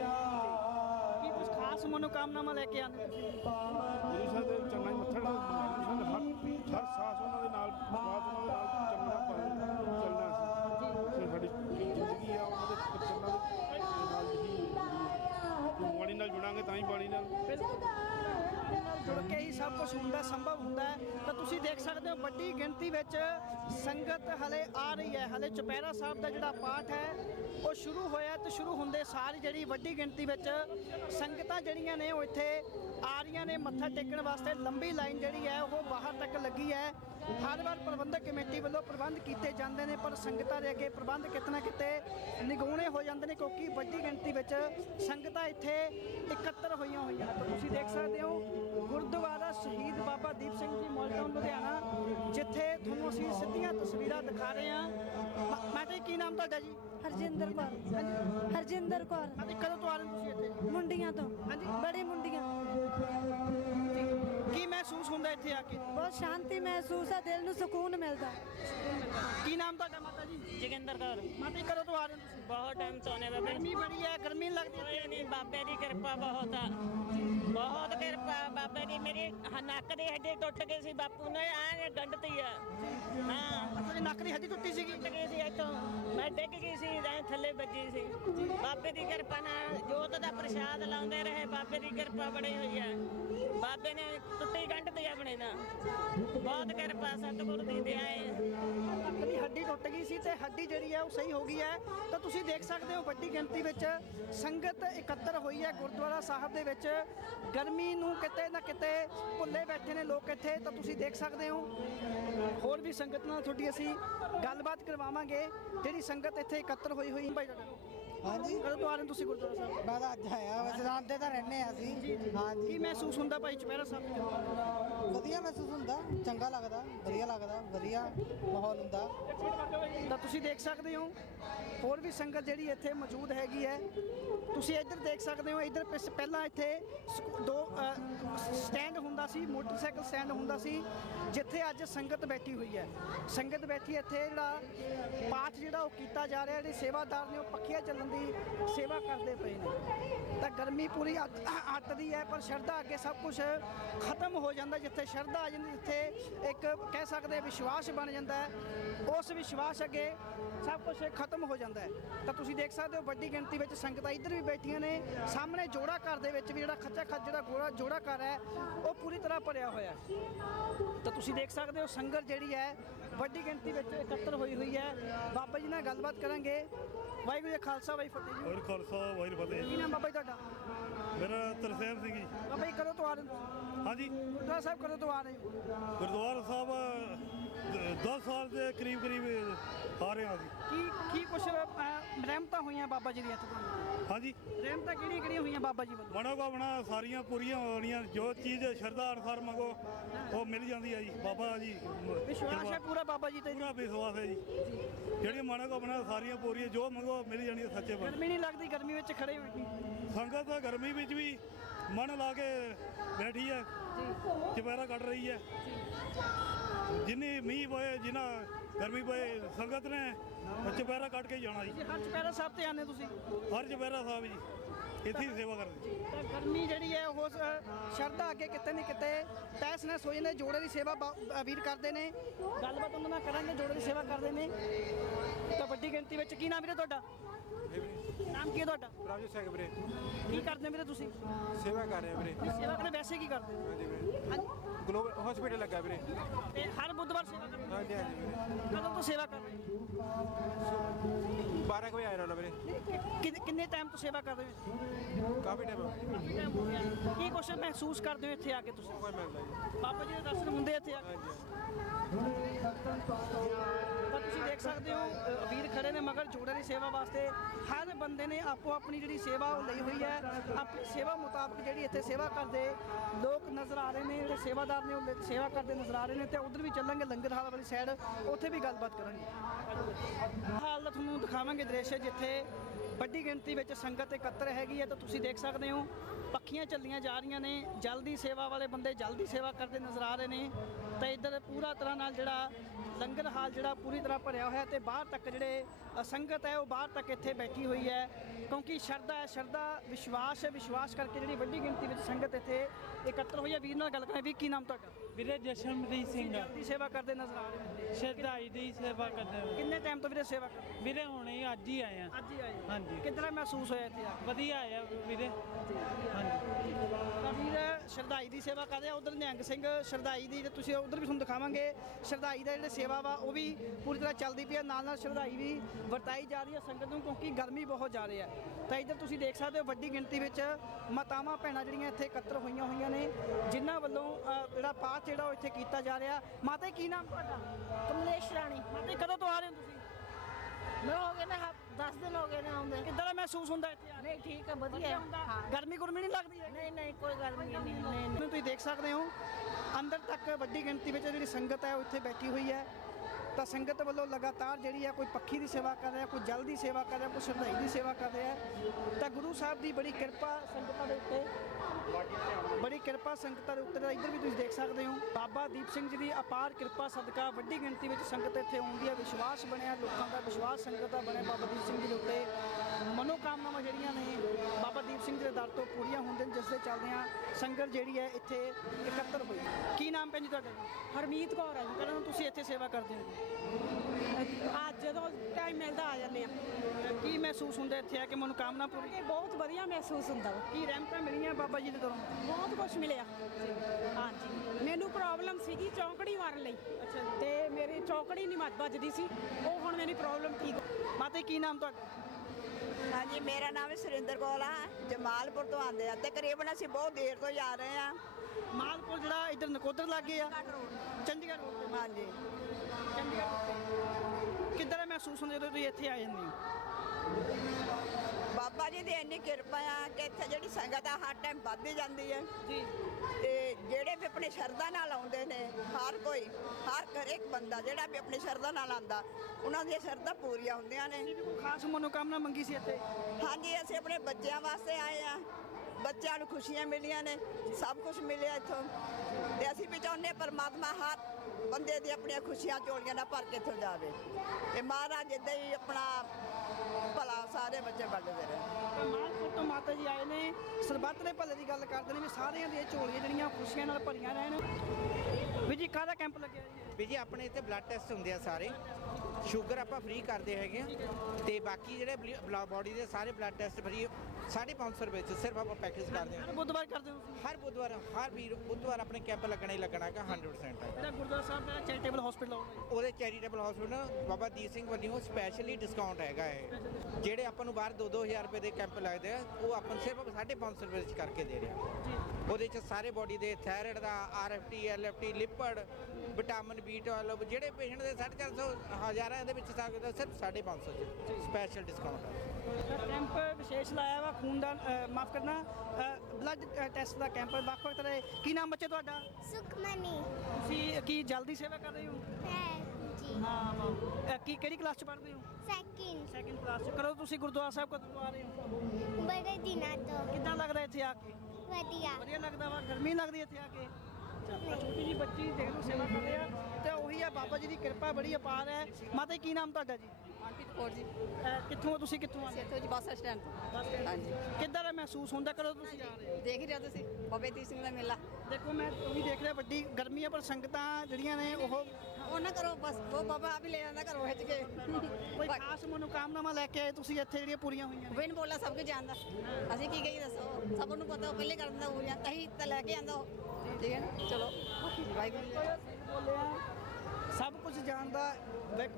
ਕੀ ਕੁਝ ਖਾਸ ਮਨੋਕਾਮਨਾਵਾਂ ਲੈ ਕੇ ਆਉਂਦੇ ਗੁਰੂ ਸਾਹਿਬ ਦੇ ਚਰਨਾਂ 'ਚ ਮੱਥਾ ਟੇਕਣਾ ਗੁਰੂ ਸਾਹਿਬ ਦੇ ਹਰ ਹਰ ਸਾਹ ਉਹਨਾਂ ਤਾਂ ਹੀ ਬਾਣੀ ਨਾਲ। ਜੁੜ ਕੇ ਹੀ ਸਭ ਕੁਝ ਹੁੰਦਾ, ਸੰਭਵ ਹੁੰਦਾ ਹੈ, ਤਾਂ ਤੁਸੀਂ ਦੇਖ ਸਕਦੇ ਹੋ ਵੱਡੀ ਗਿਣਤੀ ਵਿੱਚ ਸੰਗਤ ਹਲੇ ਆ ਰਹੀ ਹੈ। ਹਲੇ ਚੁਪਹਿਰਾ ਸਾਹਿਬ ਦਾ ਜਿਹੜਾ ਪਾਠ ਹੈ, ਉਹ ਸ਼ੁਰੂ ਹੋਇਆ ਤੇ ਸ਼ੁਰੂ ਹੁੰਦੇ ਸਾਰ ਹੀ ਜਿਹੜੀ ਵੱਡੀ ਗਿਣਤੀ ਵਿੱਚ ਸੰਗਤਾਂ ਜਿਹੜੀਆਂ ਨੇ ਉਹ ਇੱਥੇ ਆ ਰਹੀਆਂ ਨੇ ਮੱਥਾ ਟੇਕਣ ਵਾਸਤੇ। ਲੰਬੀ ਲਾਈਨ ਜਿਹੜੀ ਹੈ, ਉਹ ਬਾਹਰ ਤੱਕ ਲੱਗੀ ਹੈ। ਹਰ ਵਾਰ ਪ੍ਰਬੰਧਕ ਕਮੇਟੀ ਵੱਲੋਂ ਪ੍ਰਬੰਧ ਕੀਤੇ ਜਾਂਦੇ ਨੇ ਪਰ ਸੰਗਤਾਂ ਦੇ ਅੱਗੇ ਪ੍ਰਬੰਧ ਕਿਤਨਾ ਕਿਤੇ ਨਿਗੂਣੇ ਹੋ ਜਾਂਦੇ ਨੇ ਕਿਉਂਕਿ ਵੱਡੀ ਗਿਣਤੀ ਵਿੱਚ ਸੰਗਤਾਂ ਇੱਥੇ ਇਕੱਤਰ ਹੋਈਆਂ ਹੋਈਆਂ ਨੇ। ਤਾਂ ਤੁਸੀਂ ਦੇਖ ਸਕਦੇ ਹੋ ਗੁਰਦੁਆਰਾ ਸ਼ਹੀਦ ਬਾਬਾ ਦੀਪ ਸਿੰਘ ਜੀ ਮੌਲਟਾਊਨ ਲੁਧਿਆਣਾ ਜਿੱਥੇ ਤੁਹਾਨੂੰ ਅਸੀਂ ਸਿੱਧੀਆਂ ਤਸਵੀਰਾਂ ਦਿਖਾ ਰਹੇ ਹਾਂ। ਮਾ- ਮਾਤਾ ਕੀ ਨਾਮ ਤੁਹਾਡਾ ਜੀ? ਹਰਜਿੰਦਰ ਕੌਰ। ਹਰਜਿੰਦਰ ਕੌਰ। ਹਾਂਜੀ ਕਦੋਂ ਤੋਂ ਆ ਰਹੇ ਤੁਸੀਂ ਇੱਥੇ? ਮੁੰਡੀਆਂ ਤੋਂ। ਹਾਂਜੀ। ਬੜੀ ਮੁੰਡੀਆਂ। ਕੀ ਮਹਿਸੂਸ ਹੁੰਦਾ ਇੱਥੇ ਆ ਕੇ? ਬਹੁਤ ਸ਼ਾਂਤੀ ਮਹਿਸੂਸ ਹੈ ਦਿਲ ਨੂੰ ਸਕੂਨ ਮਿਲਦਾ। ਕੀ ਨਾਮ ਤੁਹਾਡਾ ਮਾਤਾ ਜੀ? ਜੋਗਿੰਦਰ ਕੌਰ। ਮਾਤਾ ਜੀ ਕਦੋਂ ਤੋਂ ਆ ਰਹੇ ਹੋ ਤੁਸੀਂ? ਬਹੁਤ ਟਾਈਮ ਤੋਂ ਨੇ ਬਾਬੇ। ਗਰਮੀ ਬੜੀ ਹੈ ਗਰਮੀ ਨੀ ਲੱਗਦੀ ਕੋਈ ਨਹੀਂ ਬਾਬੇ ਦੀ ਕਿਰਪਾ ਬਹੁਤ ਆ। ਬਹੁਤ ਕਿਰਪਾ ਬਾਬੇ ਦੀ ਮੇਰੀ ਹ- ਨੱਕ ਦੀ ਹੱਡੀ ਟੁੱਟ ਗਈ ਸੀ ਬਾਪੂ ਨੇ ਐ ਗੰਢਤੀ ਆ। ਹਾਂ। ਤੁਹਾਡੀ ਨੱਕ ਦੀ ਹੱਡੀ ਟੁੱਟੀ ਸੀਗੀ? ਟੁੱਟ ਗਈ ਸੀ ਇੱਥੋਂ। ਮੈਂ ਡਿੱਗ ਗਈ ਸੀ ਐ ਥੱਲੇ ਵੱਜੀ ਸੀ। ਬਾਬੇ ਦੀ ਕਿਰਪਾ ਨਾਲ ਜੋਤ ਦਾ ਪ੍ਰਸ਼ਾਦ ਲਾਉਂਦੇ ਰਹੇ ਬਾਬੇ ਦੀ ਕਿਰਪਾ ਬੜੀ ਹੋਈ ਹੈ ਬਾਬੇ ਨੇ ਟੁੱਟੀ ਗੰਢਤੀ ਆਪਣੇ ਨਾਲ। ਬਹੁਤ ਕਿਰਪਾ ਸਤਿਗੁਰੂ ਦੀ ਦਇਆ ਹੈ ਟੁੱਟ ਗਈ ਸੀ ਤੇ ਹੱਡੀ ਜਿਹੜੀ ਹੈ ਉਹ ਸਹੀ ਹੋ ਗਈ ਹੈ। ਤਾਂ ਤੁਸੀਂ ਦੇਖ ਸਕਦੇ ਹੋ ਵੱਡੀ ਗਿਣਤੀ ਵਿੱਚ ਸੰਗਤ ਇਕੱਤਰ ਹੋਈ ਹੈ ਗੁਰਦੁਆਰਾ ਸਾਹਿਬ ਦੇ ਵਿੱਚ। ਗਰਮੀ ਨੂੰ ਕਿਤੇ ਨਾ ਕਿਤੇ ਭੁੱਲੇ ਬੈਠੇ ਨੇ ਲੋਕ ਇੱਥੇ, ਤਾਂ ਤੁਸੀਂ ਦੇਖ ਸਕਦੇ ਹੋ। ਹੋਰ ਵੀ ਸੰਗਤ ਨਾਲ ਤੁਹਾਡੀ ਅਸੀਂ ਗੱਲਬਾਤ ਕਰਵਾਵਾਂਗੇ। ਜਿਹੜੀ ਸੰਗਤ ਇੱਥੇ ਇਕੱਤਰ ਹੋਈ ਹੋਈ ਭਾਈ ਹਾਂਜੀ। ਕਦੋਂ ਤੋਂ ਆ ਰਹੇ ਹੋ ਤੁਸੀਂ ਗੁਰਦੁਆਰਾ ਸਾਹਿਬ? ਮੈਂ ਤਾਂ ਅੱਜ ਆਇਆ ਵੈਸੇ ਤਾਂ ਰਹਿੰਦੇ ਆ ਅਸੀਂ। ਕੀ ਹਾਂਜੀ। ਮਹਿਸੂਸ ਹੁੰਦਾ ਭਾਈ ਚੁਪਹਿਰਾ ਸਾਹਿਬ ਵਧੀਆ ਮਹਿਸੂਸ ਹੁੰਦਾ ਚੰਗਾ ਲੱਗਦਾ ਵਧੀਆ ਲੱਗਦਾ ਵਧੀਆ ਮਾਹੌਲ ਹੁੰਦਾ। ਤਾਂ ਤੁਸੀਂ ਦੇਖ ਸਕਦੇ ਹੋ ਹੋਰ ਵੀ ਸੰਗਤ ਜਿਹੜੀ ਇੱਥੇ ਮੌਜੂਦ ਹੈਗੀ ਹੈ ਤੁਸੀਂ ਇੱਧਰ ਦੇਖ ਸਕਦੇ ਹੋ ਇੱਧਰ ਪਿਸ- ਪਹਿਲਾਂ ਇੱਥੇ ਸਕੂ- ਦੋ ਸਟੈਂਡ ਹੁੰਦਾ ਸੀ ਮੋਟਰਸਾਈਕਲ ਸਟੈਂਡ ਹੁੰਦਾ ਸੀ ਜਿੱਥੇ ਅੱਜ ਸੰਗਤ ਬੈਠੀ ਹੋਈ ਹੈ। ਸੰਗਤ ਬੈਠੀ ਇੱਥੇ ਜਿਹੜਾ ਪਾਠ ਜਿਹੜਾ ਉਹ ਕੀਤਾ ਜਾ ਰਿਹਾ ਜਿਹੜੇ ਸੇਵਾਦਾਰ ਨੇ ਉਹ ਪੱਖੀਆਂ ਚੱਲਣ ਦੀ ਸੇਵਾ ਕਰਦੇ ਪਏ ਨੇ। ਤਾਂ ਗਰਮੀ ਪੂਰੀ ਅੱਤ ਅੱਤ ਦੀ ਹੈ, ਪਰ ਸ਼ਰਧਾ ਅੱਗੇ ਸਭ ਕੁਝ ਖਤਮ ਹੋ ਜਾਂਦਾ, ਜਿੱਥੇ ਸ਼ਰਧਾ ਆ ਜਾਂਦੀ, ਜਿੱਥੇ ਇੱਕ ਕਹਿ ਸਕਦੇ ਵਿਸ਼ਵਾਸ ਬਣ ਜਾਂਦਾ ਹੈ, ਉਸ ਵਿਸ਼ਵਾਸ ਅੱਗੇ ਸਭ ਕੁਝ ਖਤਮ ਹੋ ਜਾਂਦਾ ਹੈ। ਤਾਂ ਤੁਸੀਂ ਦੇਖ ਸਕਦੇ ਹੋ, ਵੱਡੀ ਗਿਣਤੀ ਵਿੱਚ ਸੰਗਤਾਂ ਇੱਧਰ ਵੀ ਬੈਠੀਆਂ ਨੇ, ਸਾਹਮਣੇ ਜੋੜਾ ਘਰ ਦੇ ਵਿੱਚ ਵੀ ਜਿਹੜਾ ਖੱਚਾ ਖੱਚ ਜਿਹੜਾ ਗੋੜਾ ਜੋੜਾ ਘਰ ਹੈ, ਉਹ ਪੂਰੀ ਤਰ੍ਹਾਂ ਭਰਿਆ ਹੋਇਆ ਤਾਂ ਤੁਸੀਂ ਦੇਖ ਸਕਦੇ ਹੋ, ਸੰਗਤ ਜਿਹੜੀ ਹੈ, ਵੱਡੀ ਗਿਣਤੀ ਵਿੱਚ ਇਕੱਤਰ ਹੋਈ ਹੋਈ ਹੈ। ਬਾਬਾ ਜੀ ਨਾਲ ਗੱਲਬਾਤ ਕਰਾਂਗੇ। ਵਾਹਿਗੁਰੂ ਜੀ ਖਾਲਸਾ ਖਾਲਸਾ ਵਾਹਿਗੁਰੂ ਜੀ ਕੀ ਫਤਿਹ ਹੋਰ ਖਾਲਸਾ ਵਾਹਿਗੁਰੂ ਜੀ ਕੀ ਫਤਿਹ। ਨਾਮ ਬਾਬਾ ਜੀ ਤੁਹਾਡਾ? ਮੇਰਾ ਤਰਸੇਮ ਸਿੰਘ ਜੀ। ਬਾਬਾ ਜੀ ਕਦੋਂ ਤੋਂ ਆ ਰਹੇ ਹੋ ਹਾਂਜੀ। ਗੁਰਦੁਆਰਾ ਸਾਹਿਬ ਕਦੋਂ ਤੋਂ ਆ ਰਹੇ ਹੋ ਗੁਰਦੁਆਰਾ ਸਾਹਿਬ 10 ਸਾਲ ਦੇ ਕਰੀਬ ਕਰੀਬ ਆ ਰਹੇ ਹਾਂ ਜੀ। ਕੀ ਕੀ ਕੁਛ ਅਹ, ਰਹਿਮਤਾਂ ਹੋਈਆਂ ਬਾਬਾ ਜੀ ਦੀਆਂ ਇੱਥੇ ਤੁਹਾਨੂੰ? ਹਾਂਜੀ। ਰਹਿਮਤਾਂ ਕਿਹੜੀਆਂ ਕਿਹੜੀਆਂ ਹੋਈਆਂ ਬਾਬਾ ਜੀ ਵੱਲੋਂ? ਮਨੋ ਕਾਮਨਾ ਸਾਰੀਆਂ ਪੂਰੀਆਂ ਹੋਣੀਆਂ ਜੋ ਚੀਜ਼ ਸ਼ਰਧਾ ਅਨੁਸਾਰ ਮੰਗੋ ਉਹ ਮਿਲ ਜਾਂਦੀ ਹੈ ਜੀ ਬਾਬਾ ਜੀ ਵਿਸ਼ਵਾਸ ਹੈ ਪੂਰਾ ਬਾਬਾ ਜੀ ਤੇ ਪੂਰਾ ਵਿਸ਼ਵਾਸ ਹੈ ਜੀ। ਜਿਹੜੀ ਮਨੋ ਕਾਮਨਾ ਸਾਰੀਆਂ ਪੂਰੀਆਂ ਜੋ ਮੰਗੋ ਮਿਲ ਜਾਣੀ ਹੈ ਸੱਚੇ ਬੰਦੇ ਗਰਮੀ ਨਹੀਂ ਲੱਗਦੀ ਗਰਮੀ ਵਿੱਚ ਖੜੇ ਜੀ ਸੰਗਤ ਗਰਮੀ ਵਿੱਚ ਵੀ ਮਨ ਲਾ ਕੇ ਬੈਠੀ ਹੈ। ਚਪੈਰਾ ਕੱਢ ਰਹੀ ਹੈ? ਜਿੰਨੀ ਮੀਂਹ ਪਏ ਜਿੰਨਾ ਗਰਮੀ ਪਏ ਸੰਗਤ ਨੇ ਚਪੈਰਾ ਕੱਢ ਕੇ ਜਾਣਾ ਜੀ। ਹਰ ਚੁਪਹਿਰਾ ਸਾਹਿਬ ਤੇ ਆਨੇ ਤੁਸੀਂ? ਹਰ ਚਪੈਰਾ ਸਾਹਿਬ ਜੀ। ਇੱਥੇ ਹੀ ਸੇਵਾ ਕਰਦੇ। ਤਾਂ ਗਰਮੀ ਜਿਹੜੀ ਹੈ ਉਹ ਸ- ਸ਼ਰਧਾ ਅੱਗੇ ਕਿਤੇ ਨਹੀਂ ਕਿਤੇ ਤੈਸ ਨੈਸ ਹੋ ਜਾਂਦੇ ਜੋੜੇ ਦੀ ਸੇਵਾ ਬਾ- ਅ, ਵੀਰ ਕਰਦੇ ਨੇ। ਗੱਲਬਾਤ ਉਹਨਾਂ ਨਾਲ ਕਰਾਂਗੇ ਜੋੜੇ ਦੀ ਸੇਵਾ ਕਰਦੇ ਨੇ। ਤਾਂ ਵੱਡੀ ਗਿਣਤੀ ਵਿੱਚ ਕੀ ਨਾਮ ਵੀਰੇ ਤੁਹਾਡਾ? ਨਾਮ ਕੀ ਹੈ ਤੁਹਾਡਾ? ਰਾਜੂ ਸਿੰਘ ਵੀਰੇ। ਕੀ ਕਰਦੇ ਹੋ ਵੀਰੇ ਤੁਸੀਂ? ਸੇਵਾ ਕਰ ਰਹੇ ਆ ਵੀਰੇ। ਸੇਵਾ ਕਰਦੇ ਵੈਸੇ ਕੀ ਕਰਦੇ? ਹੋ ਹਾਂਜੀ ਵੀਰੇ। ਗਲੋਬਲ ਹਸਪੀਟਲ ਲੱਗਾ ਵੀਰੇ। ਤੇ ਹਰ ਬੁੱਧਵਾਰ ਸੇਵਾ ਕਰਦੇ? ਹੋ? ਹਾਂਜੀ ਹਾਂਜੀ ਵੀਰੇ। ਕਦੋਂ ਤੋਂ ਸੇਵਾ ਕਰ ਰਹੇ? ਹੋ 12 ਕੁ ਵਜੇ ਆਇਆ ਨਾ ਵੀਰੇ। ਕਿੰਨੇ- ਕਿੰਨੇ ਟਾਈਮ ਤੋਂ ਸੇਵਾ ਕਰ ਰਹੇ ਹੋ? ਕਾਫੀ ਟਾਈਮ ਕਾਫੀ time ਹੋ ਗਿਆ। ਕੀ ਕੁਛ ਮਹਿਸੂਸ ਕਰਦੇ ਹੋ ਇੱਥੇ ਆ ਕੇ ਤੁਸੀਂ? ਗਿਆ ਮਿਲਦਾ ਜੀ ਬਾਬਾ ਜੀ ਦੇ ਦਰਸ਼ਨ ਹੁੰਦੇ ਇੱਥੇ ਆ ਕੇ? ਤਾਂ ਤੁਸੀਂ ਦੇਖ ਸਕਦੇ ਹੋ ਅ, ਵੀਰ ਖੜੇ ਨੇ ਮਗਰ ਜੋੜੇ ਦੀ ਸੇਵਾ ਵਾਸਤੇ। ਹਰ ਬੰਦੇ ਨੇ ਆਪੋ ਆਪਣੀ ਜਿਹੜੀ ਸੇਵਾ ਉਹ ਲਈ ਹੋਈ ਹੈ। ਆਪਣੀ ਸੇਵਾ ਮੁਤਾਬਕ ਜਿਹੜੀ ਇੱਥੇ ਸੇਵਾ ਕਰਦੇ ਲੋਕ ਨਜ਼ਰ ਆ ਰਹੇ ਨੇ ਜਿਹੜੇ ਸੇਵਾਦਾਰ ਨੇ ਉਹ ਲ- ਸੇਵਾ ਕਰਦੇ ਨਜ਼ਰ ਆ ਰਹੇ ਨੇ ਤੇ ਉਧਰ ਵੀ ਚੱਲਾਂਗੇ ਲੰਗਰ ਹਾਲ ਵਾਲੀ ਸਾਈਡ ਉੱਥੇ ਵੀ ਗੱਲਬਾਤ ਕਰਾਂਗੇ। ਹਾਲ ਦਾ ਤੁਹਾਨੂੰ ਦਿਖਾਵਾਂਗੇ ਦ੍ਰਿਸ਼ ਜਿੱਥੇ ਵੱਡੀ ਗਿਣਤੀ ਵਿੱਚ ਸੰਗਤ ਇਕੱਤਰ ਹੈਗੀ ਹੈ, ਤਾਂ ਤੁਸੀਂ ਦੇਖ ਸਕਦੇ ਹੋ, ਪੱਖੀਆਂ ਚੱਲੀਆਂ ਜਾ ਰਹੀਆਂ ਨੇ, ਜਲਦੀ ਸੇਵਾ ਵਾਲੇ ਬੰਦੇ ਜਲਦੀ ਸੇਵਾ ਕਰਦੇ ਨਜ਼ਰ ਆ ਰਹੇ ਨੇ, ਤਾਂ ਇੱਧਰ ਪੂਰਾ ਤਰ੍ਹਾਂ ਨਾਲ ਜਿਹੜਾ ਲੰਗਰ ਹਾਲ ਜਿਹੜਾ ਪੂਰੀ ਤਰ੍ਹਾਂ ਭਰਿਆ ਹੋਇਆ ਤੇ ਬਾਹਰ ਤੱਕ ਜਿਹੜੇ ਸੰਗਤ ਹੈ ਉਹ ਬਾਹਰ ਤੱਕ ਇੱਥੇ ਬੈਠੀ ਹੋਈ ਹੈ ਕਿਉਂਕਿ ਸ਼ਰਧਾ ਹੈ ਸ਼ਰਧਾ ਵਿਸ਼ਵਾਸ ਹੈ ਵਿਸ਼ਵਾਸ ਕਰਕੇ ਜਿਹੜੀ ਵੱਡੀ ਗਿਣਤੀ ਵਿੱਚ ਸੰਗਤ ਇੱਥੇ ਇਕੱਤਰ ਹੋਈ ਹੈ ਵੀਰ ਨਾਲ ਗੱਲ ਕਰਾਂ ਵੀ ਕੀ ਨਾਮ ਤੁਹਾਡਾ ਵੀਰੇ ਜਸ਼ਨਪ੍ਰੀਤ ਸਿੰਘ ਜਲਦੀ ਸੇਵਾ ਕਰਦੇ ਨਜ਼ਰ ਆ ਰਹੇ ਨੇ ਸ਼ਰਧਾਈ ਦੀ ਸੇਵਾ ਕਰਦੇ ਹੋਏ। ਕਿੰਨੇ ਟਾਈਮ ਤੋਂ ਵੀਰੇ ਸੇਵਾ ਕਰਦੇ ਹੋ? ਵੀਰੇ ਹੁਣੇ ਹੀ ਅੱਜ ਹੀ ਆਏ ਆ ਅੱਜ ਹੀ ਆਏ ਹੋ। ਹਾਂਜੀ। ਕਿੱਦਾਂ ਮਹਿਸੂਸ ਹੋਇਆ ਇੱਥੇ ਆ ਕੇ? ਵਧੀਆ ਆਇਆ ਵੀਰੇ ਹਾਂਜੀ ਤਾਂ ਵੀਰ ਸ਼ਰਧਾਈ ਦੀ ਸੇਵਾ ਕਰਦੇ ਆ ਉਧਰ ਨਿਹੰਗ ਸਿੰਘ ਸ਼ਰਧਾਈ ਦੀ ਤੇ ਤੁਸੀਂ ਉਧਰ ਵੀ ਤੁਹਾਨੂੰ ਦਿਖਾਵਾਂਗੇ ਸ਼ਰਧਾਈ ਦਾ ਜਿਹੜੇ ਸੇਵਾ ਵਾ ਉਹ ਵੀ ਪੂਰੀ ਤਰ੍ਹਾਂ ਚੱਲਦੀ ਪਈ ਹੈ ਨਾਲ ਨਾਲ ਸ਼ਰਧਾਈ ਵੀ ਵਰਤਾਈ ਜਾ ਰਹੀ ਹੈ ਸੰਗਤ ਨੂੰ ਕਿਉਂਕਿ ਗਰਮੀ ਬਹੁਤ ਜ਼ਿਆਦਾ ਹੈ। ਤਾਂ ਇੱਧਰ ਤੁਸੀਂ ਦੇਖ ਸਕਦੇ ਹੋ ਵੱਡੀ ਗਿਣਤੀ ਵਿੱਚ ਮਾਤਾਵਾਂ ਭੈਣਾਂ ਜਿਹੜੀਆਂ ਇੱਥੇ ਇਕੱਤਰ ਹੋਈਆਂ ਹੋਈਆਂ ਨੇ ਜਿਨ੍ਹਾਂ ਵੱਲੋਂ ਜਿਹੜਾ ਪਾਠ ਜਿਹੜਾ ਉਹ ਇੱਥੇ ਕੀਤਾ ਜਾ ਰਿਹਾ। ਮਾਤਾ ਕੀ ਨਾਮ ਤੁਹਾਡਾ? ਕਮਲੇਸ਼ ਰਾਣੀ। ਮਾਤਾ ਕਦੋਂ ਤੋਂ ਆ ਰਹੇ ਹੋ ਤੁਸੀਂ? ਮੈਂ ਹੋ ਗਏ ਨਾ 10 ਦਿਨ ਹੋ ਗਏ ਨਾ ਆਉਂਦੇ। ਕਿੱਦਾਂ ਦਾ ਮਹਿਸੂਸ ਹੁੰਦਾ ਇੱਥੇ? ਨਹੀਂ ਠੀਕ ਹੈ ਵਧੀਆ। ਹੈ। ਗਰਮੀ ਗੁਰਮੀ ਨਹੀਂ ਲੱਗਦੀ ਹੈ ਨਹੀਂ ਨਹੀਂ ਕੋਈ ਗੱਲ ਨਹੀਂ ਨਹੀਂ ਤੁਸੀਂ ਦੇਖ ਸਕਦੇ ਹੋ ਅੰਦਰ ਤੱਕ ਵੱਡੀ ਗਿਣਤੀ ਵਿੱਚ ਜਿਹੜੀ ਸੰਗਤ ਹੈ ਉਹ ਇੱਥੇ ਬੈਠੀ ਹੋਈ ਹੈ। ਤਾਂ ਸੰਗਤ ਵੱਲੋਂ ਲਗਾਤਾਰ ਜਿਹੜੀ ਹੈ ਕੋਈ ਪੱਖੀ ਦੀ ਸੇਵਾ ਕਰ ਰਿਹਾ ਕੋਈ ਜਲ ਦੀ ਸੇਵਾ ਕਰ ਰਿਹਾ ਕੋਈ ਸ਼ਰਧਾਈ ਦੀ ਸੇਵਾ ਕਰ ਰਿਹਾ ਤਾਂ ਗੁਰੂ ਸਾਹਿਬ ਦੀ ਬੜੀ ਕਿਰਪਾ ਸੰਗਤਾਂ ਦੇ ਉੱਤੇ ਬੜੀ ਕਿਰਪਾ ਸੰਗਤਾਂ ਦੇ ਉੱਤੇ ਇੱਧਰ ਵੀ ਤੁਸੀਂ ਦੇਖ ਸਕਦੇ ਹੋ ਬਾਬਾ ਦੀਪ ਸਿੰਘ ਜੀ ਦੀ ਅਪਾਰ ਕਿਰਪਾ ਸਦਕਾ ਵੱਡੀ ਗਿਣਤੀ ਵਿੱਚ ਸੰਗਤ ਇੱਥੇ ਆਉਂਦੀ ਹੈ ਵਿਸ਼ਵਾਸ ਬਣਿਆ ਲੋਕਾਂ ਦਾ ਵਿਸ਼ਵਾਸ ਸੰਗਤ ਦਾ ਬਣਿਆ ਬਾਬਾ ਦੀਪ ਸਿੰਘ ਜੀ ਦੇ ਉੱਤੇ ਮਨੋਕਾਮਨਾਵਾਂ ਜਿਹੜੀਆਂ ਨੇ ਬਾਬਾ ਦੀਪ ਸਿੰਘ ਜੀ ਦੇ ਦਰ ਤੋਂ ਪੂਰੀਆਂ ਹੁੰਦੇ ਨੇ ਜਿਸ ਦੇ ਚੱਲਦਿਆਂ ਸੰਗਤ ਜਿਹੜੀ ਹੈ ਇੱਥੇ ਇਕੱਤਰ ਹੋਈ। ਕੀ ਨਾਮ ਭੈਣ ਜੀ ਤੁਹਾਡਾ? ਹਰਮੀਤ ਕੌਰ ਹੈ ਕਦੋਂ ਤੁਸੀਂ ਇੱਥੇ ਸੇਵਾ ਕਰਦੇ ਹੋ? ਅੱਜ ਜਦੋਂ ਟਾਈਮ ਮਿਲਦਾ ਆ ਜਾਂਦੇ ਆ। ਤਾਂ ਕੀ ਮਹਿਸੂਸ ਹੁੰਦਾ ਇੱਥੇ ਆ ਕੇ ਮਨੋਕਾਮਨਾ ਪੂਰੀ? ਇਹ ਬਹੁਤ ਵਧੀਆ ਮਹਿਸੂਸ ਹੁੰਦਾ ਵਾ। ਕੀ ਰਹਿਮਤਾਂ ਮਿਲੀਆਂ ਬਾਬਾ ਜੀ ਦੇ ਦਰੋਂ ਬਹੁਤ ਕੁਝ ਮਿਲਿਆ। ਹਾਂਜੀ। ਮੈਨੂੰ ਪ੍ਰੋਬਲਮ ਸੀਗੀ ਚੌਂਕੜੀ ਮਾਰਨ ਲਈ। ਅੱਛਾ ਤੇ ਮੇਰੀ ਚੌਂਕੜੀ ਨਹੀਂ ਮੱਤ ਵੱਜਦੀ ਸੀ। ਉਹ ਹੁਣ ਮੇਰੀ ਪ੍ਰੋਬਲਮ ਠੀਕ ਹੋ ਮਾਤਾ ਕੀ ਨਾਮ ਤੁਹਾਡਾ? ਹਾਂਜੀ ਮੇਰਾ ਨਾਮ ਹੈ ਸੁਰਿੰਦਰ ਕੌਰ ਆ। ਜਮਾਲਪੁਰ ਤੋਂ ਆਉਂਦੇ ਆ। ਤਕਰੀਬਨ ਅਸੀਂ ਬਹੁਤ ਦੇਰ ਤੋਂ ਜਾ ਰਹੇ ਆ। ਮਾਲਪੁਰ ਜਿਹੜਾ ਇੱਧਰ ਨਕੋਦਰ ਲੱਗੇ ਆ। ਚੰਡੀਗੜ੍ਹ ਤੇ। ਹਾਂਜੀ। ਚੰਡੀਗੜ੍ਹ। ਕਿੱਦਾਂ ਦਾ ਮਹਿਸੂਸ ਹੁੰਦਾ ਜਦੋਂ ਤੁਸੀਂ ਇੱਥੇ ਆ ਜਾਂਦੇ ਹੋ? ਬਾਬਾ ਜੀ ਦੀ ਇੰਨੀ ਕਿਰਪਾ ਆ ਕਿ ਇੱਥੇ ਜਿਹੜੀ ਸੰਗਤ ਆ ਹਰ ਟਾਈਮ ਵੱਧਦੀ ਜਾਂਦੀ ਹੈ ਜੀ। ਤੇ ਜਿਹੜੇ ਵੀ ਆਪਣੇ ਸ਼ਰਧਾ ਨਾਲ ਆਉਂਦੇ ਨੇ ਹਰ ਕੋਈ ਹਰ ਹਰ ਇੱਕ ਬੰਦਾ ਜਿਹੜਾ ਵੀ ਆਪਣੀ ਸ਼ਰਧਾ ਨਾਲ ਆਉਂਦਾ ਉਹਨਾਂ ਦੀਆਂ ਸ਼ਰਧਾ ਪੂਰੀਆਂ ਹੁੰਦੀਆਂ ਨੇ। ਤੁਸੀਂ ਵੀ ਕੋਈ ਖਾਸ ਮਨੋਕਾਮਨਾ ਮੰਗੀ ਸੀ ਇੱਥੇ? ਹਾਂਜੀ ਅਸੀਂ ਆਪਣੇ ਬੱਚਿਆਂ ਵਾਸਤੇ ਆਏ ਆ। ਬੱਚਿਆਂ ਨੂੰ ਖੁਸ਼ੀਆਂ ਮਿਲੀਆਂ ਨੇ, ਸਭ ਕੁਝ ਮਿਲਿਆ ਇੱਥੋਂ। ਤੇ ਅਸੀਂ ਵੀ ਚਾਹੁੰਦੇ ਪਰਮਾਤਮਾ ਹਰ ਬੰਦੇ ਦੀ ਆਪਣੀਆਂ ਖੁਸ਼ੀਆਂ ਝੋਲੀਆਂ ਨਾਲ ਭਰ ਕੇ ਇੱਥੋਂ ਜਾਵੇ। ਤੇ ਮਹਾਰਾਜ ਇਦਾਂ ਹੀ ਆਪਣਾ ਭਲਾ ਸਾਰੇ ਬੱਚੇ ਵੰਡਦੇ ਰਹੇ। ਮਾਨਪੁਰ ਤੋਂ ਮਾਤਾ ਜੀ ਆਏ ਨੇ, ਸਰਬੱਤ ਦੇ ਭਲੇ ਦੀ ਗੱਲ ਕਰਦੇ ਨੇ ਵੀ ਸਾਰਿਆਂ ਦੀਆਂ ਝੋਲੀਆਂ ਜਿਹੜੀਆਂ ਖੁਸ਼ੀਆਂ ਨਾਲ ਭਰੀਆਂ ਰਹਿਣ। ਵੀ ਜੀ ਕਾਹਦਾ ਕੈਂਪ ਲੱਗਿਆ ਜੀ? ਵੀ ਜੀ ਆਪਣੇ ਇੱਥੇ ਬਲੱਡ ਟੈਸਟ ਹੁੰਦੇ ਆ ਸਾਰੇ। ਸ਼ੂਗਰ ਆਪਾਂ ਫ੍ਰੀ ਕਰਦੇ ਹੈਗੇ ਆ। ਤੇ ਬਾਕੀ ਜਿਹੜੇ ਬਾਡੀ ਦੇ ਸਾਰੇ ਬਲੱਡ ਟੈਸਟ ਫ੍ਰੀ 550 ਰੁਪਏ ਚ ਸਿਰਫ ਆਪਾਂ ਪੈਕੇਜ ਕਰਦੇ ਹਾਂ ਬੁੱਧਵਾਰ ਕਰਦੇ ਹੋ? ਹਰ ਬੁੱਧਵਾਰ ਹਰ ਵੀਰ ਬੁੱਧਵਾਰ ਆਪਣੇ ਕੈਂਪ ਲੱਗਣਾ ਹੀ ਲੱਗਣਾ ਹੈਗਾ 100% ਹੈ। ਜਿਹੜਾ ਗੁਰਦੁਆਰਾ ਸਾਹਿਬ ਦਾ ਚੈਰੀਟੇਬਲ ਹਸਪੀਟਲ ਆਉਂਦਾ ਉਹਦੇ ਚੈਰੀਟੇਬਲ ਹਸਪੀਟਲ ਬਾਬਾ ਦੀਪ ਸਿੰਘ ਵੱਲੋਂ ਸਪੈਸ਼ਲੀ ਡਿਸਕਾਊਂਟ ਹੈਗਾ ਇਹ। ਜਿਹੜੇ ਆਪਾਂ ਨੂੰ ਬਾਹਰ 2-2000 ਰੁਪਏ ਦੇ ਕੈਂਪ ਲੱਗਦੇ ਆ ਉਹ ਆਪਾਂ ਸਿਰਫ 550 ਰੁਪਏ ਚ ਕਰਕੇ ਦੇ ਰਹੇ ਆ। ਉਹਦੇ ਚ ਸਾਰੇ ਬਾਡੀ ਦੇ ਥਾਇਰਾਇਡ ਦਾ ਆਰਐਫਟੀ ਐਲਐਫਟੀ ਲਿਪਡ ਵਿਟਾਮਿਨ B12 ਜਿਹੜੇ ਪੇਸ਼ੈਂਟ ਦੇ 450 ਹਜ਼ਾਰਾਂ ਦੇ ਵਿੱਚ ਸਕਦਾ ਸਿਰਫ 550 ਚ ਸਪੈਸ਼ਲ ਡਿਸਕਾਊਂਟ ਹੈ ਕੈਂਪ ਵਿਸ਼ੇਸ਼ ਲਾਇਆ ਵਾ ਖੂਨਦਾਨ ਮਾਫ ਕਰਨਾ ਬਲੱਡ ਟੈਸਟ ਦਾ ਕੈਂਪ ਵੱਖ ਵੱਖ ਤਰ੍ਹਾਂ ਦੇ- ਕੀ ਨਾਮ ਬੱਚੇ ਤੁਹਾਡਾ? ਸੁਖਮਨੀ। ਤੁਸੀਂ ਕੀ ਜਲਦੀ ਸੇਵਾ ਕਰ ਰਹੇ ਹੋ? ਹੈ ਜੀ। ਹਾਂ ਵਾਹ। ਕੀ ਕਿਹੜੀ ਕਲਾਸ ਚ ਪੜ੍ਹਦੇ ਹੋ? ਸੈਕਿੰਡ ਸੈਕਿੰਡ ਕਲਾਸ ਚ। ਕਰੋ ਤੁਸੀਂ ਗੁਰਦੁਆਰਾ ਸਾਹਿਬ ਕਦੋਂ ਆ ਰਹੇ ਹੋ? ਬੜੇ ਦਿਨਾਂ ਤੋਂ। ਕਿੱਦਾਂ ਲੱਗਦਾ ਇੱਥੇ ਆ ਕੇ? ਵਧੀਆ। ਵਧੀਆ ਲੱਗਦਾ ਵਾ ਗਰਮੀ ਲੱਗਦੀ ਇੱਥੇ ਆ ਕੇ। ਅੱਛਾ, ਛੋਟੀ ਜੀ ਬੱਚੀ ਦੇਖ ਲਓ ਸੇਵਾ ਕਰ ਰਿਹਾ ਤੇ ਉਹੀ ਆ ਬਾਬਾ ਜੀ ਦੀ ਕਿਰਪਾ ਬੜੀ ਅਪਾਰ ਹੈ। ਮਾਤਾ ਜੀ ਕੀ ਨਾਮ ਤੁਹਾਡਾ ਜੀ? ਮਨਪ੍ਰੀਤ ਕੌਰ ਜੀ। ਅਹ ਕਿੱਥੋਂ ਹੋ ਤੁਸੀਂ? ਕਿੱਥੋਂ ਆਏ ਇੱਥੋਂ ਜੀ ਬੱਸ ਸਟੈਂਡ ਤੋਂ। ਹਾਂਜੀ। ਕਿੱਦਾਂ ਦਾ ਮਹਿਸੂਸ ਹੁੰਦਾ ਕਰੋ ਤੁਸੀਂ ਆ ਰਹੇ ਹੋ? ਦੇਖ ਹੀ ਰਹੇ ਹੋ ਤੁਸੀਂ ਬਾਬੇ ਦੀਪ ਸਿੰਘ ਦਾ ਮੇਲਾ। ਦੇਖੋ ਮੈਂ ਉਹੀ ਦੇਖ ਰਿਹਾ ਵੱਡੀ ਗਰਮੀ ਹੈ ਪਰ ਸੰਗਤਾਂ ਜਿਹੜੀਆਂ ਨੇ ਉਹ ਉਹ ਨਾ ਕਰੋ ਬਸ ਉਹ ਬਾਬਾ ਆਪ ਹੀ ਲੈ ਜਾਂਦਾ ਘਰੋਂ ਖਿੱਚ ਕੇ। ਕੋਈ ਖਾਸ ਮਨੋਕਾਮਨਾਵਾਂ ਲੈ ਕੇ ਆਏ ਤੁਸੀਂ ਇੱਥੇ ਜਿਹੜੀਆਂ ਪੂਰੀਆਂ ਹੋਈਆਂ ਨੇ? ਬਿਨ ਬੋਲਾ ਸਭ ਕੁਝ ਜਾਣਦਾ ਅਸੀਂ ਕੀ ਕਹੀ ਦੱਸੋ? ਸਭ ਨੂੰ ਪਤਾ ਉਹ ਪਹਿਲੇ ਕਰ ਦਿੰਦਾ ਉਹ ਜਾਂ ਤਹੀਂ ਤਾਂ ਲੈ ਕੇ ਆਂਦਾ ਉਹ। ਠੀਕ ਹੈ ਨਾ? ਚਲੋ। ਵਾਹਿਗੁਰੂ ਜੀ ਸਭ ਕੁਝ ਜਾਣਦਾ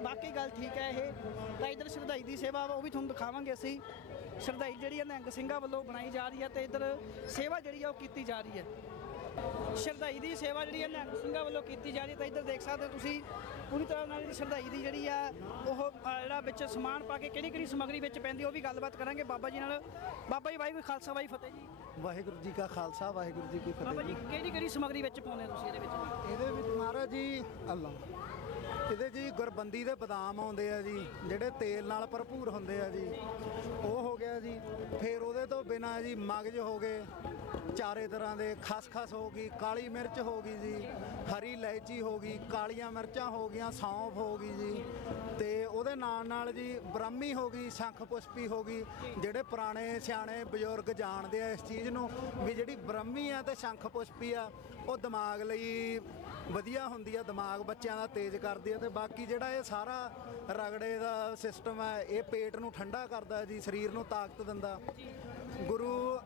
ਬਾਕੀ ਗੱਲ ਠੀਕ ਹੈ ਇਹ। ਤਾਂ ਇਧਰ ਸ਼ਰਧਾਈ ਦੀ ਸੇਵਾ ਵਾ, ਉਹ ਵੀ ਤੁਹਾਨੂੰ ਦਿਖਾਵਾਂਗੇ ਅਸੀਂ। ਸ਼ਰਧਾਈ ਜਿਹੜੀ ਹੈ, ਨਿਹੰਗ ਸਿੰਘਾਂ ਵੱਲੋਂ ਬਣਾਈ ਜਾ ਰਹੀ ਹੈ ਤੇ ਇਧਰ ਸੇਵਾ ਜਿਹੜੀ ਆ ਉਹ ਕੀਤੀ ਜਾ ਰਹੀ ਹੈ। ਸ਼ਰਧਾਈ ਦੀ ਸੇਵਾ ਜਿਹੜੀ ਹੈ, ਨਿਹੰਗ ਸਿੰਘਾਂ ਵੱਲੋਂ ਕੀਤੀ ਜਾ ਰਹੀ ਹੈ। ਤਾਂ ਇੱਧਰ ਦੇਖ ਸਕਦੇ ਹੋ ਤੁਸੀਂ, ਪੂਰੀ ਤਰ੍ਹਾਂ ਨਾਲ ਜਿਹੜੀ ਸ਼ਰਧਾਈ ਦੀ ਜਿਹੜੀ ਆ ਉਹ ਜਿਹੜਾ ਵਿੱਚ ਸਮਾਨ ਪਾ ਕੇ ਕਿਹੜੀ ਕਿਹੜੀ ਸਮੱਗਰੀ ਵਿੱਚ ਪੈਂਦੀ ਉਹ ਵੀ ਗੱਲਬਾਤ ਕਰਾਂਗੇ ਬਾਬਾ ਜੀ ਨਾਲ। ਬਾਬਾ ਜੀ ਵਾਹਿਗੁਰੂ ਖਾਲਸਾ ਵਾਹਿ ਫਤਿਹ ਜੀ। ਵਾਹਿਗੁਰੂ ਜੀ ਕਾ ਖਾਲਸਾ ਵਾਹਿਗੁਰੂ ਜੀ ਕੀ ਬਾਬਾ ਫਤਿਹ ਜੀ ਕਿਹੜੀ ਕਿਹੜੀ ਸਮੱਗਰੀ ਵਿੱਚ ਪਾਉਂਦੇ ਹੋ ਤੁਸੀਂ ਇਹਦੇ ਵਿੱਚ? ਇਹਦੇ ਵਿੱਚ ਮਹਾਰਾਜ ਜੀ ਅੱਲਾ। ਇਹਦੇ ਜੀ ਗੁਰਬੰਦੀ ਦੇ ਬਦਾਮ ਆਉਂਦੇ ਆ ਜੀ, ਜਿਹੜੇ ਤੇਲ ਨਾਲ ਭਰਪੂਰ ਹੁੰਦੇ ਆ ਜੀ, ਉਹ ਹੋ ਗਿਆ ਜੀ। ਫਿਰ ਉਹਦੇ ਤੋਂ ਬਿਨਾ ਜੀ ਮਗਜ ਹੋ ਗਏ, ਚਾਰੇ ਤਰ੍ਹਾਂ ਦੇ ਖਸਖਸ ਹੋ ਗਈ, ਕਾਲੀ ਮਿਰਚ ਹੋ ਗਈ ਜੀ, ਹਰੀ ਇਲਾਇਚੀ ਹੋ ਗਈ, ਕਾਲੀਆਂ ਮਿਰਚਾਂ ਹੋ ਗਈਆਂ, ਸੌਂਫ ਹੋ ਗਈ ਜੀ। ਤੇ ਉਹਦੇ ਨਾਲ ਨਾਲ ਜੀ ਬ੍ਰਾਹਮੀ ਹੋ ਗਈ, ਸ਼ੰਖ ਪੁਸ਼ਪੀ ਹੋ ਗਈ, ਜਿਹੜੇ ਪੁਰਾਣੇ, ਸਿਆਣੇ ਬਜ਼ੁਰਗ ਜਾਣਦੇ ਆ ਇਸ ਚੀਜ਼ ਨੂੰ ਵੀ ਜਿਹੜੀ ਬ੍ਰਾਹਮੀ ਆ ਤੇ ਸ਼ੰਖ ਪੁਸ਼ਪੀ ਆ, ਉਹ ਦਿਮਾਗ ਲਈ ਵਧੀਆ ਹੁੰਦੀ ਆ, ਦਿਮਾਗ ਬੱਚਿਆਂ ਦਾ ਤੇਜ਼ ਕਰਦੀ ਆ ਤੇ ਬਾਕੀ ਜਿਹੜਾ ਇਹ ਸਾਰਾ ਰਗੜੇ ਦਾ ਸਿਸਟਮ ਹੈ ਇਹ ਪੇਟ ਨੂੰ ਠੰਡਾ ਕਰਦਾ ਜੀ, ਸਰੀਰ ਨੂੰ ਤਾਕਤ ਦਿੰਦਾ। ਗੁਰੂ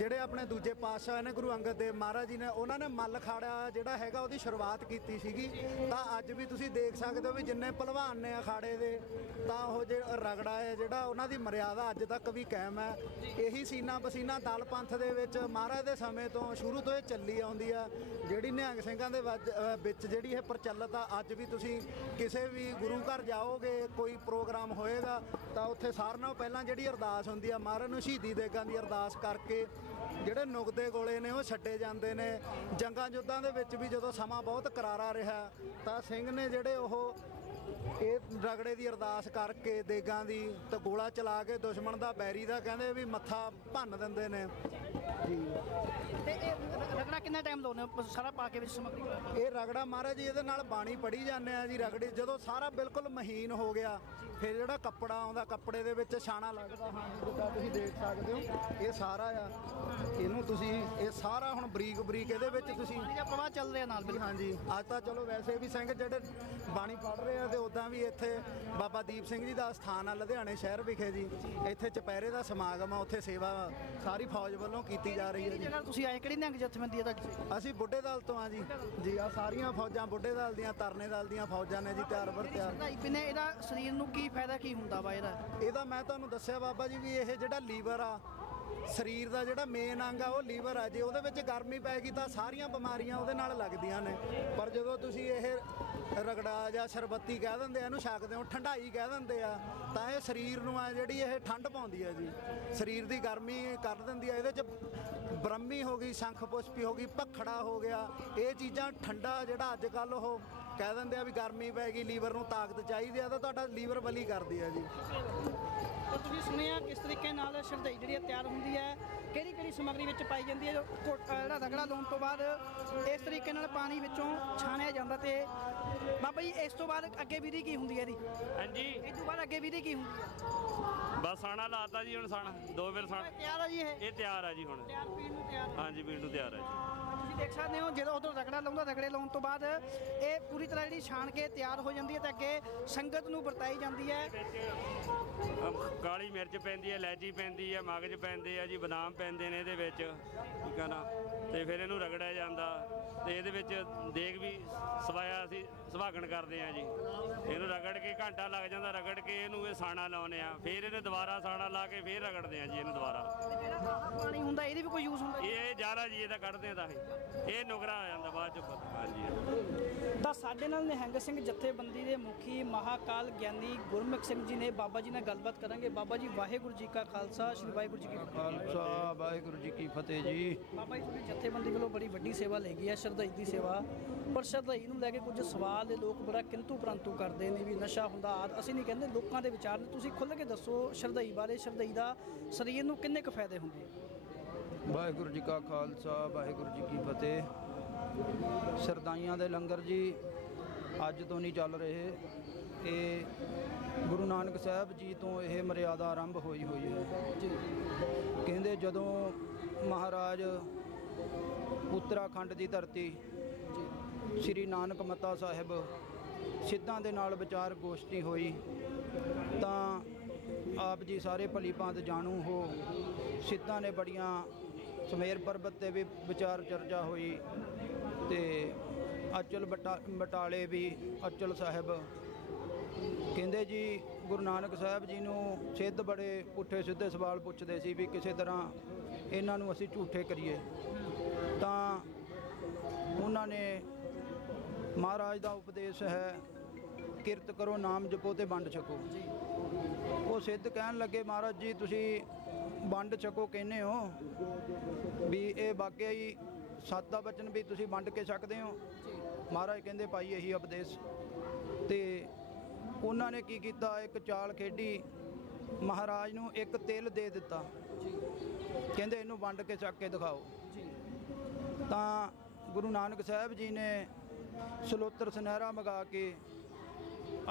ਜਿਹੜੇ ਆਪਣੇ ਦੂਜੇ ਪਾਤਸ਼ਾਹ ਨੇ ਗੁਰੂ ਅੰਗਦ ਦੇਵ ਮਹਾਰਾਜ ਜੀ ਨੇ, ਉਹਨਾਂ ਨੇ ਮੱਲ ਅਖਾੜਾ ਜਿਹੜਾ ਹੈਗਾ, ਉਹਦੀ ਸ਼ੁਰੂਆਤ ਕੀਤੀ ਸੀਗੀ। ਤਾਂ ਅੱਜ ਵੀ ਤੁਸੀਂ ਦੇਖ ਸਕਦੇ ਹੋ ਵੀ ਜਿੰਨੇ ਪਹਿਲਵਾਨ ਨੇ ਅਖਾੜੇ ਦੇ, ਤਾਂ ਉਹ ਜੇ ਰਗੜਾ ਹੈ ਜਿਹੜਾ, ਉਹਨਾਂ ਦੀ ਮਰਿਆਦਾ ਅੱਜ ਤੱਕ ਵੀ ਕਾਇਮ ਹੈ। ਇਹੀ ਸੀਨਾ ਪਸੀਨਾ ਦਲ ਪੰਥ ਦੇ ਵਿੱਚ ਮਹਾਰਾਜ ਦੇ ਸਮੇਂ ਤੋਂ ਸ਼ੁਰੂ ਤੋਂ ਇਹ ਚੱਲੀ ਆਉਂਦੀ ਆ। ਜਿਹੜੀ ਨਿਹੰਗ ਸਿੰਘਾਂ ਦੇ ਵੱਜ- ਵਿੱਚ ਜਿਹੜੀ ਇਹ ਪ੍ਰਚਲਿਤ ਆ, ਅੱਜ ਵੀ ਤੁਸੀਂ ਕਿਸੇ ਵੀ ਗੁਰੂ ਘਰ ਜਾਓਗੇ, ਕੋਈ ਪ੍ਰੋਗਰਾਮ ਹੋਏਗਾ, ਤਾਂ ਉੱਥੇ ਸਾਰਿਆਂ ਨਾਲੋਂ ਪਹਿਲਾਂ ਜਿਹੜੀ ਅਰਦਾਸ ਹੁੰਦੀ ਆ, ਮਹਾਰਾਜ ਨੂੰ ਸ਼ਹੀਦੀ ਦੇਗਾਂ ਦੀ ਅਰਦਾਸ ਕਰਕੇ ਜਿਹੜੇ ਨੁਕਦੇ ਗੋਲੇ ਨੇ ਉਹ ਛੱਡੇ ਜਾਂਦੇ ਨੇ। ਜੰਗਾਂ ਯੁੱਧਾਂ ਦੇ ਵਿੱਚ ਵੀ ਜਦੋਂ ਸਮਾਂ ਬਹੁਤ ਕਰਾਰਾ ਰਿਹਾ ਤਾਂ ਸਿੰਘ ਨੇ ਜਿਹੜੇ ਉਹ ਇਹ ਰਗੜੇ ਦੀ ਅਰਦਾਸ ਕਰਕੇ ਦੇਗਾਂ ਦੀ ਤੇ ਗੋਲਾ ਚਲਾ ਕੇ ਦੁਸ਼ਮਣ ਦਾ ਬੈਰੀ ਦਾ ਕਹਿੰਦੇ ਵੀ ਮੱਥਾ ਭੰਨ ਦਿੰਦੇ ਨੇ। ਜੀ। ਤੇ ਇਹ ਰਗੜਾ ਕਿੰਨਾ ਟਾਈਮ ਲਾਉਂਦੇ ਹੋ? ਸਾਰਾ ਪਾ ਕੇ ਵਿੱਚ ਸਮੱਗਰੀ? ਇਹ ਰਗੜਾ ਮਹਾਰਾਜ ਜੀ ਇਹਦੇ ਨਾਲ ਬਾਣੀ ਪੜੀ ਜਾਂਦੇ ਆ ਜੀ ਰਗੜੀ। ਜਦੋਂ ਸਾਰਾ ਬਿਲਕੁਲ ਮਹੀਨ ਹੋ ਗਿਆ ਫਿਰ ਜਿਹੜਾ ਕੱਪੜਾ ਆਉਂਦਾ ਕੱਪੜੇ ਦੇ ਵਿੱਚ ਛਾਣਾ ਲੱਗਦਾ। ਹਾਂ ਜਿੱਦਾਂ ਤੁਸੀਂ ਦੇਖ ਸਕਦੇ ਹੋ ਇਹ ਸਾਰਾ ਆ। ਇਹਨੂੰ ਤੁਸੀਂ ਇਹ ਸਾਰਾ ਹੁਣ ਬਰੀਕ ਬਰੀਕ ਇਹਦੇ ਵਿੱਚ ਤੁਸੀਂ ਪ੍ਰਵਾਹ ਚੱਲ ਰਿਹਾ ਨਾਲ ਜੀ ਹਾਂਜੀ ਅੱਜ ਤਾਂ ਚਲੋ ਵੈਸੇ ਵੀ ਸਿੰਘ ਜਿਹੜੇ ਬਾਣੀ ਪੜ੍ਹ ਰਹੇ ਆ ਤੇ ਉਦਾਂ ਵੀ ਇੱਥੇ ਬਾਬਾ ਦੀਪ ਸਿੰਘ ਜੀ ਦਾ ਸਥਾਨ ਆ ਲੁਧਿਆਣੇ ਸ਼ਹਿਰ ਵਿਖੇ ਜੀ। ਇੱਥੇ ਚੁਪਹਿਰੇ ਦਾ ਸਮਾਗਮ ਆ ਉੱਥੇ ਸੇਵਾ ਸਾਰੀ ਫੌਜ ਵੱਲੋਂ ਕੀਤੀ ਜਾ ਰਹੀ ਹੈ ਜੀ। ਜਗ੍ਹਾ ਤੁਸੀਂ ਆਏ? ਕਿਹੜੀ ਨਿਹੰਗ ਜਥੇਬੰਦੀ ਹੈ ਤੁਹਾਡੀ? ਅਸੀਂ ਬੁੱਢੇ ਦਲ ਤੋਂ ਆ ਜੀ। ਜੀ ਆ ਸਾਰੀਆਂ ਫੌਜਾਂ ਬੁੱਢੇ ਦਲ ਦੀਆਂ ਤਰਨੇ ਦਲ ਦੀਆਂ ਫੌਜਾਂ ਨੇ ਜੀ ਤਿਆਰ ਬਰ ਤਿਆਰ ਇਹਦਾ ਸਰੀਰ ਨੂੰ ਕੀ ਫਾਇਦਾ ਕੀ ਹੁੰਦਾ ਵਾ ਇਹਦਾ? ਇਹਦਾ ਮੈਂ ਤੁਹਾਨੂੰ ਦੱਸਿਆ ਬਾਬਾ ਜੀ ਵੀ ਇਹ ਜਿਹੜਾ ਲੀਵਰ ਆ, ਸਰੀਰ ਦਾ ਜਿਹੜਾ ਮੇਨ ਅੰਗ ਆ, ਉਹ ਲੀਵਰ ਆ। ਜੇ ਉਹਦੇ ਵਿੱਚ ਗਰਮੀ ਪੈ ਗਈ ਤਾਂ ਸਾਰੀਆਂ ਬਿਮਾਰੀਆਂ ਉਹਦੇ ਨਾਲ ਲੱਗਦੀਆਂ ਨੇ। ਪਰ ਜਦੋਂ ਤੁਸੀਂ ਇਹ ਰਗੜਾ ਜਾਂ ਸ਼ਰਬੱਤੀ ਕਹਿ ਦਿੰਦੇ ਆ, ਇਹਨੂੰ ਛਕਦੇ ਹੋ, ਠੰਡਾਈ ਕਹਿ ਦਿੰਦੇ ਆ, ਤਾਂ ਇਹ ਸਰੀਰ ਨੂੰ ਆ ਜਿਹੜੀ ਇਹ ਠੰਡ ਪਾਉਂਦੀ ਆ ਜੀ। ਸਰੀਰ ਦੀ ਗਰਮੀ ਕਰ ਦਿੰਦੀ ਆ, ਇਹਦੇ ਚ ਬ੍ਰਹਮੀ ਹੋ ਗਈ, ਸ਼ੰਖ ਪੁਸ਼ਪੀ ਹੋ ਗਈ, ਭਖੜਾ ਹੋ ਗਿਆ, ਇਹ ਚੀਜ਼ਾਂ ਠੰਡਾ ਜਿਹੜਾ ਅੱਜ ਕੱਲ ਉਹ ਕਹਿ ਦਿੰਦੇ ਆ ਵੀ ਗਰਮੀ ਪੈ ਗਈ ਲੀਵਰ ਨੂੰ ਤਾਕਤ ਚਾਹੀਦੀ ਆ ਤਾਂ ਤੁਹਾਡਾ ਲੀਵਰ ਬਲੀ ਕਰਦੀ ਆ ਜੀ। ਤਾਂ ਤੁਸੀਂ ਸੁਣਿਆ ਕਿਸ ਤਰੀਕੇ ਨਾਲ ਸ਼ਰਧਾਈ ਜਿਹੜੀ ਹੈ ਤਿਆਰ ਹੁੰਦੀ ਹੈ? ਕਿਹੜੀ ਕਿਹੜੀ ਸਮੱਗਰੀ ਵਿੱਚ ਪਾਈ ਜਾਂਦੀ ਹੈ? ਜੋ ਜਿਹੜਾ ਰਗੜਾ ਲਾਉਣ ਤੋਂ ਬਾਅਦ ਇਸ ਤਰੀਕੇ ਨਾਲ ਪਾਣੀ ਵਿੱਚੋਂ ਛਾਣਿਆ ਜਾਂਦਾ ਤੇ ਬਾਬਾ ਜੀ ਇਸ ਤੋਂ ਬਾਅਦ ਅੱਗੇ ਵਿਧੀ ਕੀ ਹੁੰਦੀ ਹੈ ਇਹਦੀ? ਹਾਂਜੀ। ਇਸ ਤੋਂ ਬਾਅਦ ਅੱਗੇ ਵਿਧੀ ਕੀ ਹੁੰਦੀ ਹੈ? ਬਸ ਸਾਣਾ ਲਾਤਾ ਜੀ ਹੁਣ ਸਾਣਾ ਦੋ ਵਾਰ ਸਾਣਾ। ਤਿਆਰ ਆ ਜੀ ਇਹ? ਇਹ ਤਿਆਰ ਆ ਜੀ ਹੁਣ। ਤਿਆਰ ਪੀਣ ਨੂੰ ਤਿਆਰ ਹਾਂਜੀ ਪੀਣ ਨੂੰ ਤਿਆਰ ਆ ਜੀ। ਦੇਖ ਸਕਦੇ ਹੋ ਜਦੋਂ ਉਧਰ ਰਗੜਾ ਲਾਉਂਦਾ ਰਗੜੇ ਲਾਉਣ ਤੋਂ ਬਾਅਦ ਇਹ ਪੂਰੀ ਤਰ੍ਹਾਂ ਜਿਹੜੀ ਛਾਣ ਕੇ ਤਿਆਰ ਹੋ ਜਾਂਦੀ ਹੈ ਤੇ ਅੱਗੇ ਸੰਗਤ ਨੂੰ ਵਰਤਾਈ ਜਾਂਦੀ ਹੈ। ਅਮ ਕਾਲੀ ਮਿਰਚ ਪੈਂਦੀ ਹੈ ਇਲਾਇਚੀ ਪੈਂਦੀ ਹੈ ਮਗਜ ਪੈਂਦੇ ਆ ਜੀ ਬਦਾਮ ਪੈਂਦੇ ਨੇ ਇਹਦੇ ਵਿੱਚ ਠੀਕ ਆ ਨਾ ਤੇ ਫਿਰ ਇਹਨੂੰ ਰਗੜਿਆ ਜਾਂਦਾ ਤੇ ਇਹਦੇ ਵਿੱਚ ਦੇਗ ਵੀ ਸਵਾਇਆ ਅਸੀਂ ਸੁਭਾਗਣ ਕਰਦੇ ਆ ਜੀ। ਇਹਨੂੰ ਰਗੜ ਕੇ ਘੰਟਾ ਲੱਗ ਜਾਂਦਾ ਰਗੜ ਕੇ ਇਹਨੂੰ ਇਹ ਸਾਣਾ ਲਾਉਨੇ ਆ ਫਿਰ ਇਹਨੇ ਦੁਬਾਰਾ ਸਾਣਾ ਲਾ ਕੇ ਫਿਰ ਰਗੜਦੇ ਆ ਜੀ ਇਹਨੂੰ ਦੁਬਾਰਾ। ਪਾਣੀ ਹੁੰਦਾ ਇਹਦੀ ਵੀ ਕੋਈ ਯੂਜ਼ ਹੁੰਦਾ? ਇਹ ਇਹ ਜਾਰਾ ਜੀ ਇਹਦਾ ਕੱਢਦੇ ਆ ਤਾਂ ਇਹ। ਇਹ ਨੁਕਰਾ ਆ ਜਾਂਦਾ ਬਾਅਦ ਚ ਹਾਂਜੀ ਤਾਂ ਸਾਡੇ ਨਾਲ ਨਿਹੰਗ ਸਿੰਘ ਜਥੇਬੰਦੀ ਦੇ ਮੁਖੀ ਮਹਾਕਾਲ ਗਿਆਨੀ ਗੁਰਮੁਖ ਸਿੰਘ ਜੀ ਨੇ ਬਾਬਾ ਜੀ ਨਾਲ ਗੱਲਬਾਤ ਕਰਾਂਗੇ। ਬਾਬਾ ਜੀ ਵਾਹਿਗੁਰੂ ਜੀ ਕਾ ਖਾਲਸਾ ਸ੍ਰੀ ਵਾਹਿਗੁਰੂ ਜੀ ਕੀ ਫਤਿਹ। ਖਾਲਸਾ ਵਾਹਿਗੁਰੂ ਜੀ ਕੀ ਫਤਿਹ ਜੀ। ਬਾਬਾ ਜੀ ਤੁਹਾਡੀ ਜਥੇਬੰਦੀ ਵੱਲੋਂ ਬੜੀ ਵੱਡੀ ਸੇਵਾ ਲਈ ਗਈ ਹੈ ਸ਼ਰਧਾਈ ਦੀ ਸੇਵਾ। ਪਰ ਸ਼ਰਧਾਈ ਨੂੰ ਲੈ ਕੇ ਕੁਝ ਸਵਾਲ ਦੇ ਲੋਕ ਬੜਾ ਕਿੰਤੂ ਪ੍ਰੰਤੂ ਕਰਦੇ ਨੇ ਵੀ ਨਸ਼ਾ ਹੁੰਦਾ ਆਦ। ਅਸੀਂ ਨਹੀਂ ਕਹਿੰਦੇ ਲੋਕਾਂ ਦੇ ਵਿਚਾਰ ਨੇ। ਤੁਸੀਂ ਖੁੱਲ੍ਹ ਕੇ ਦੱਸੋ ਸ਼ਰਧਾਈ ਬਾਰੇ। ਸ਼ਰਧਾਈ ਦਾ ਸਰੀਰ ਨੂੰ ਕਿੰਨੇ ਕੁ ਫਾਇਦੇ ਹੁੰਦੇ ਆ? ਵਾਹਿਗੁਰੂ ਜੀ ਕਾ ਖਾਲਸਾ, ਵਾਹਿਗੁਰੂ ਜੀ ਕੀ ਫਤਿਹ। ਸਰਦਾਈਆਂ ਦੇ ਲੰਗਰ ਜੀ, ਅੱਜ ਤੋਂ ਨਹੀਂ ਚੱਲ ਰਹੇ। ਇਹ ਗੁਰੂ ਨਾਨਕ ਸਾਹਿਬ ਜੀ ਤੋਂ ਇਹ ਮਰਿਆਦਾ ਆਰੰਭ ਹੋਈ ਹੋਈ ਹੈ। ਕਹਿੰਦੇ ਜਦੋਂ ਮਹਾਰਾਜ ਉੱਤਰਾਖੰਡ ਦੀ ਧਰਤੀ ਸ੍ਰੀ ਨਾਨਕ ਮੱਤਾ ਸਾਹਿਬ ਸਿੱਧਾਂ ਦੇ ਨਾਲ ਵਿਚਾਰ ਗੋਸ਼ਟੀ ਹੋਈ, ਤਾਂ ਆਪ ਜੀ ਸਾਰੇ ਭਲੀਭਾਂਤ ਜਾਣੂ ਹੋ, ਸਿੱਧਾਂ ਨੇ ਬੜੀਆਂ ਸਮੇਰ ਪਰਬਤ ਤੇ ਵੀ ਵਿਚਾਰ ਚਰਚਾ ਹੋਈ ਤੇ ਅਚਲ ਬਟਾ, ਬਟਾਲੇ ਵੀ ਅਚਲ ਸਾਹਿਬ ਕਹਿੰਦੇ ਜੀ, ਗੁਰੂ ਨਾਨਕ ਸਾਹਿਬ ਜੀ ਨੂੰ ਸਿੱਧ ਬੜੇ ਪੁੱਠੇ ਸਿੱਧੇ ਸਵਾਲ ਪੁੱਛਦੇ ਸੀ ਵੀ ਕਿਸੇ ਤਰ੍ਹਾਂ ਇਹਨਾਂ ਨੂੰ ਅਸੀਂ ਝੂਠੇ ਕਰੀਏ। ਤਾਂ ਉਹਨਾਂ ਨੇ ਮਹਾਰਾਜ ਦਾ ਉਪਦੇਸ਼ ਹੈ, ਕਿਰਤ ਕਰੋ, ਨਾਮ ਜਪੋ ਤੇ ਵੰਡ ਛਕੋ। ਉਹ ਸਿੱਧ ਕਹਿਣ ਲੱਗੇ, ਮਹਾਰਾਜ ਜੀ, ਤੁਸੀਂ ਵੰਡ ਛਕੋ ਕਹਿੰਦੇ ਹੋ। ਵੀ ਇਹ ਵਾਕਿਆ ਹੀ ਸੱਤ ਦਾ ਬਚਨ ਵੀ ਤੁਸੀਂ ਵੰਡ ਕੇ ਛਕਦੇ ਹੋ। ਮਹਾਰਾਜ ਕਹਿੰਦੇ ਭਾਈ ਇਹੀ ਉਪਦੇਸ਼। ਤੇ ਉਹਨਾਂ ਨੇ ਕੀ ਕੀਤਾ? ਇੱਕ ਚਾਲ ਖੇਡੀ। ਮਹਾਰਾਜ ਨੂੰ ਇੱਕ ਤਿਲ ਦੇ ਦਿੱਤਾ। ਕਹਿੰਦੇ ਇਹਨੂੰ ਵੰਡ ਕੇ ਚੱਕ ਕੇ ਦਿਖਾਓ। ਤਾਂ ਗੁਰੂ ਨਾਨਕ ਸਾਹਿਬ ਜੀ ਨੇ ਸਲੋਤਰ ਸੁਨਹਿਰਾ ਮਗਾ ਕੇ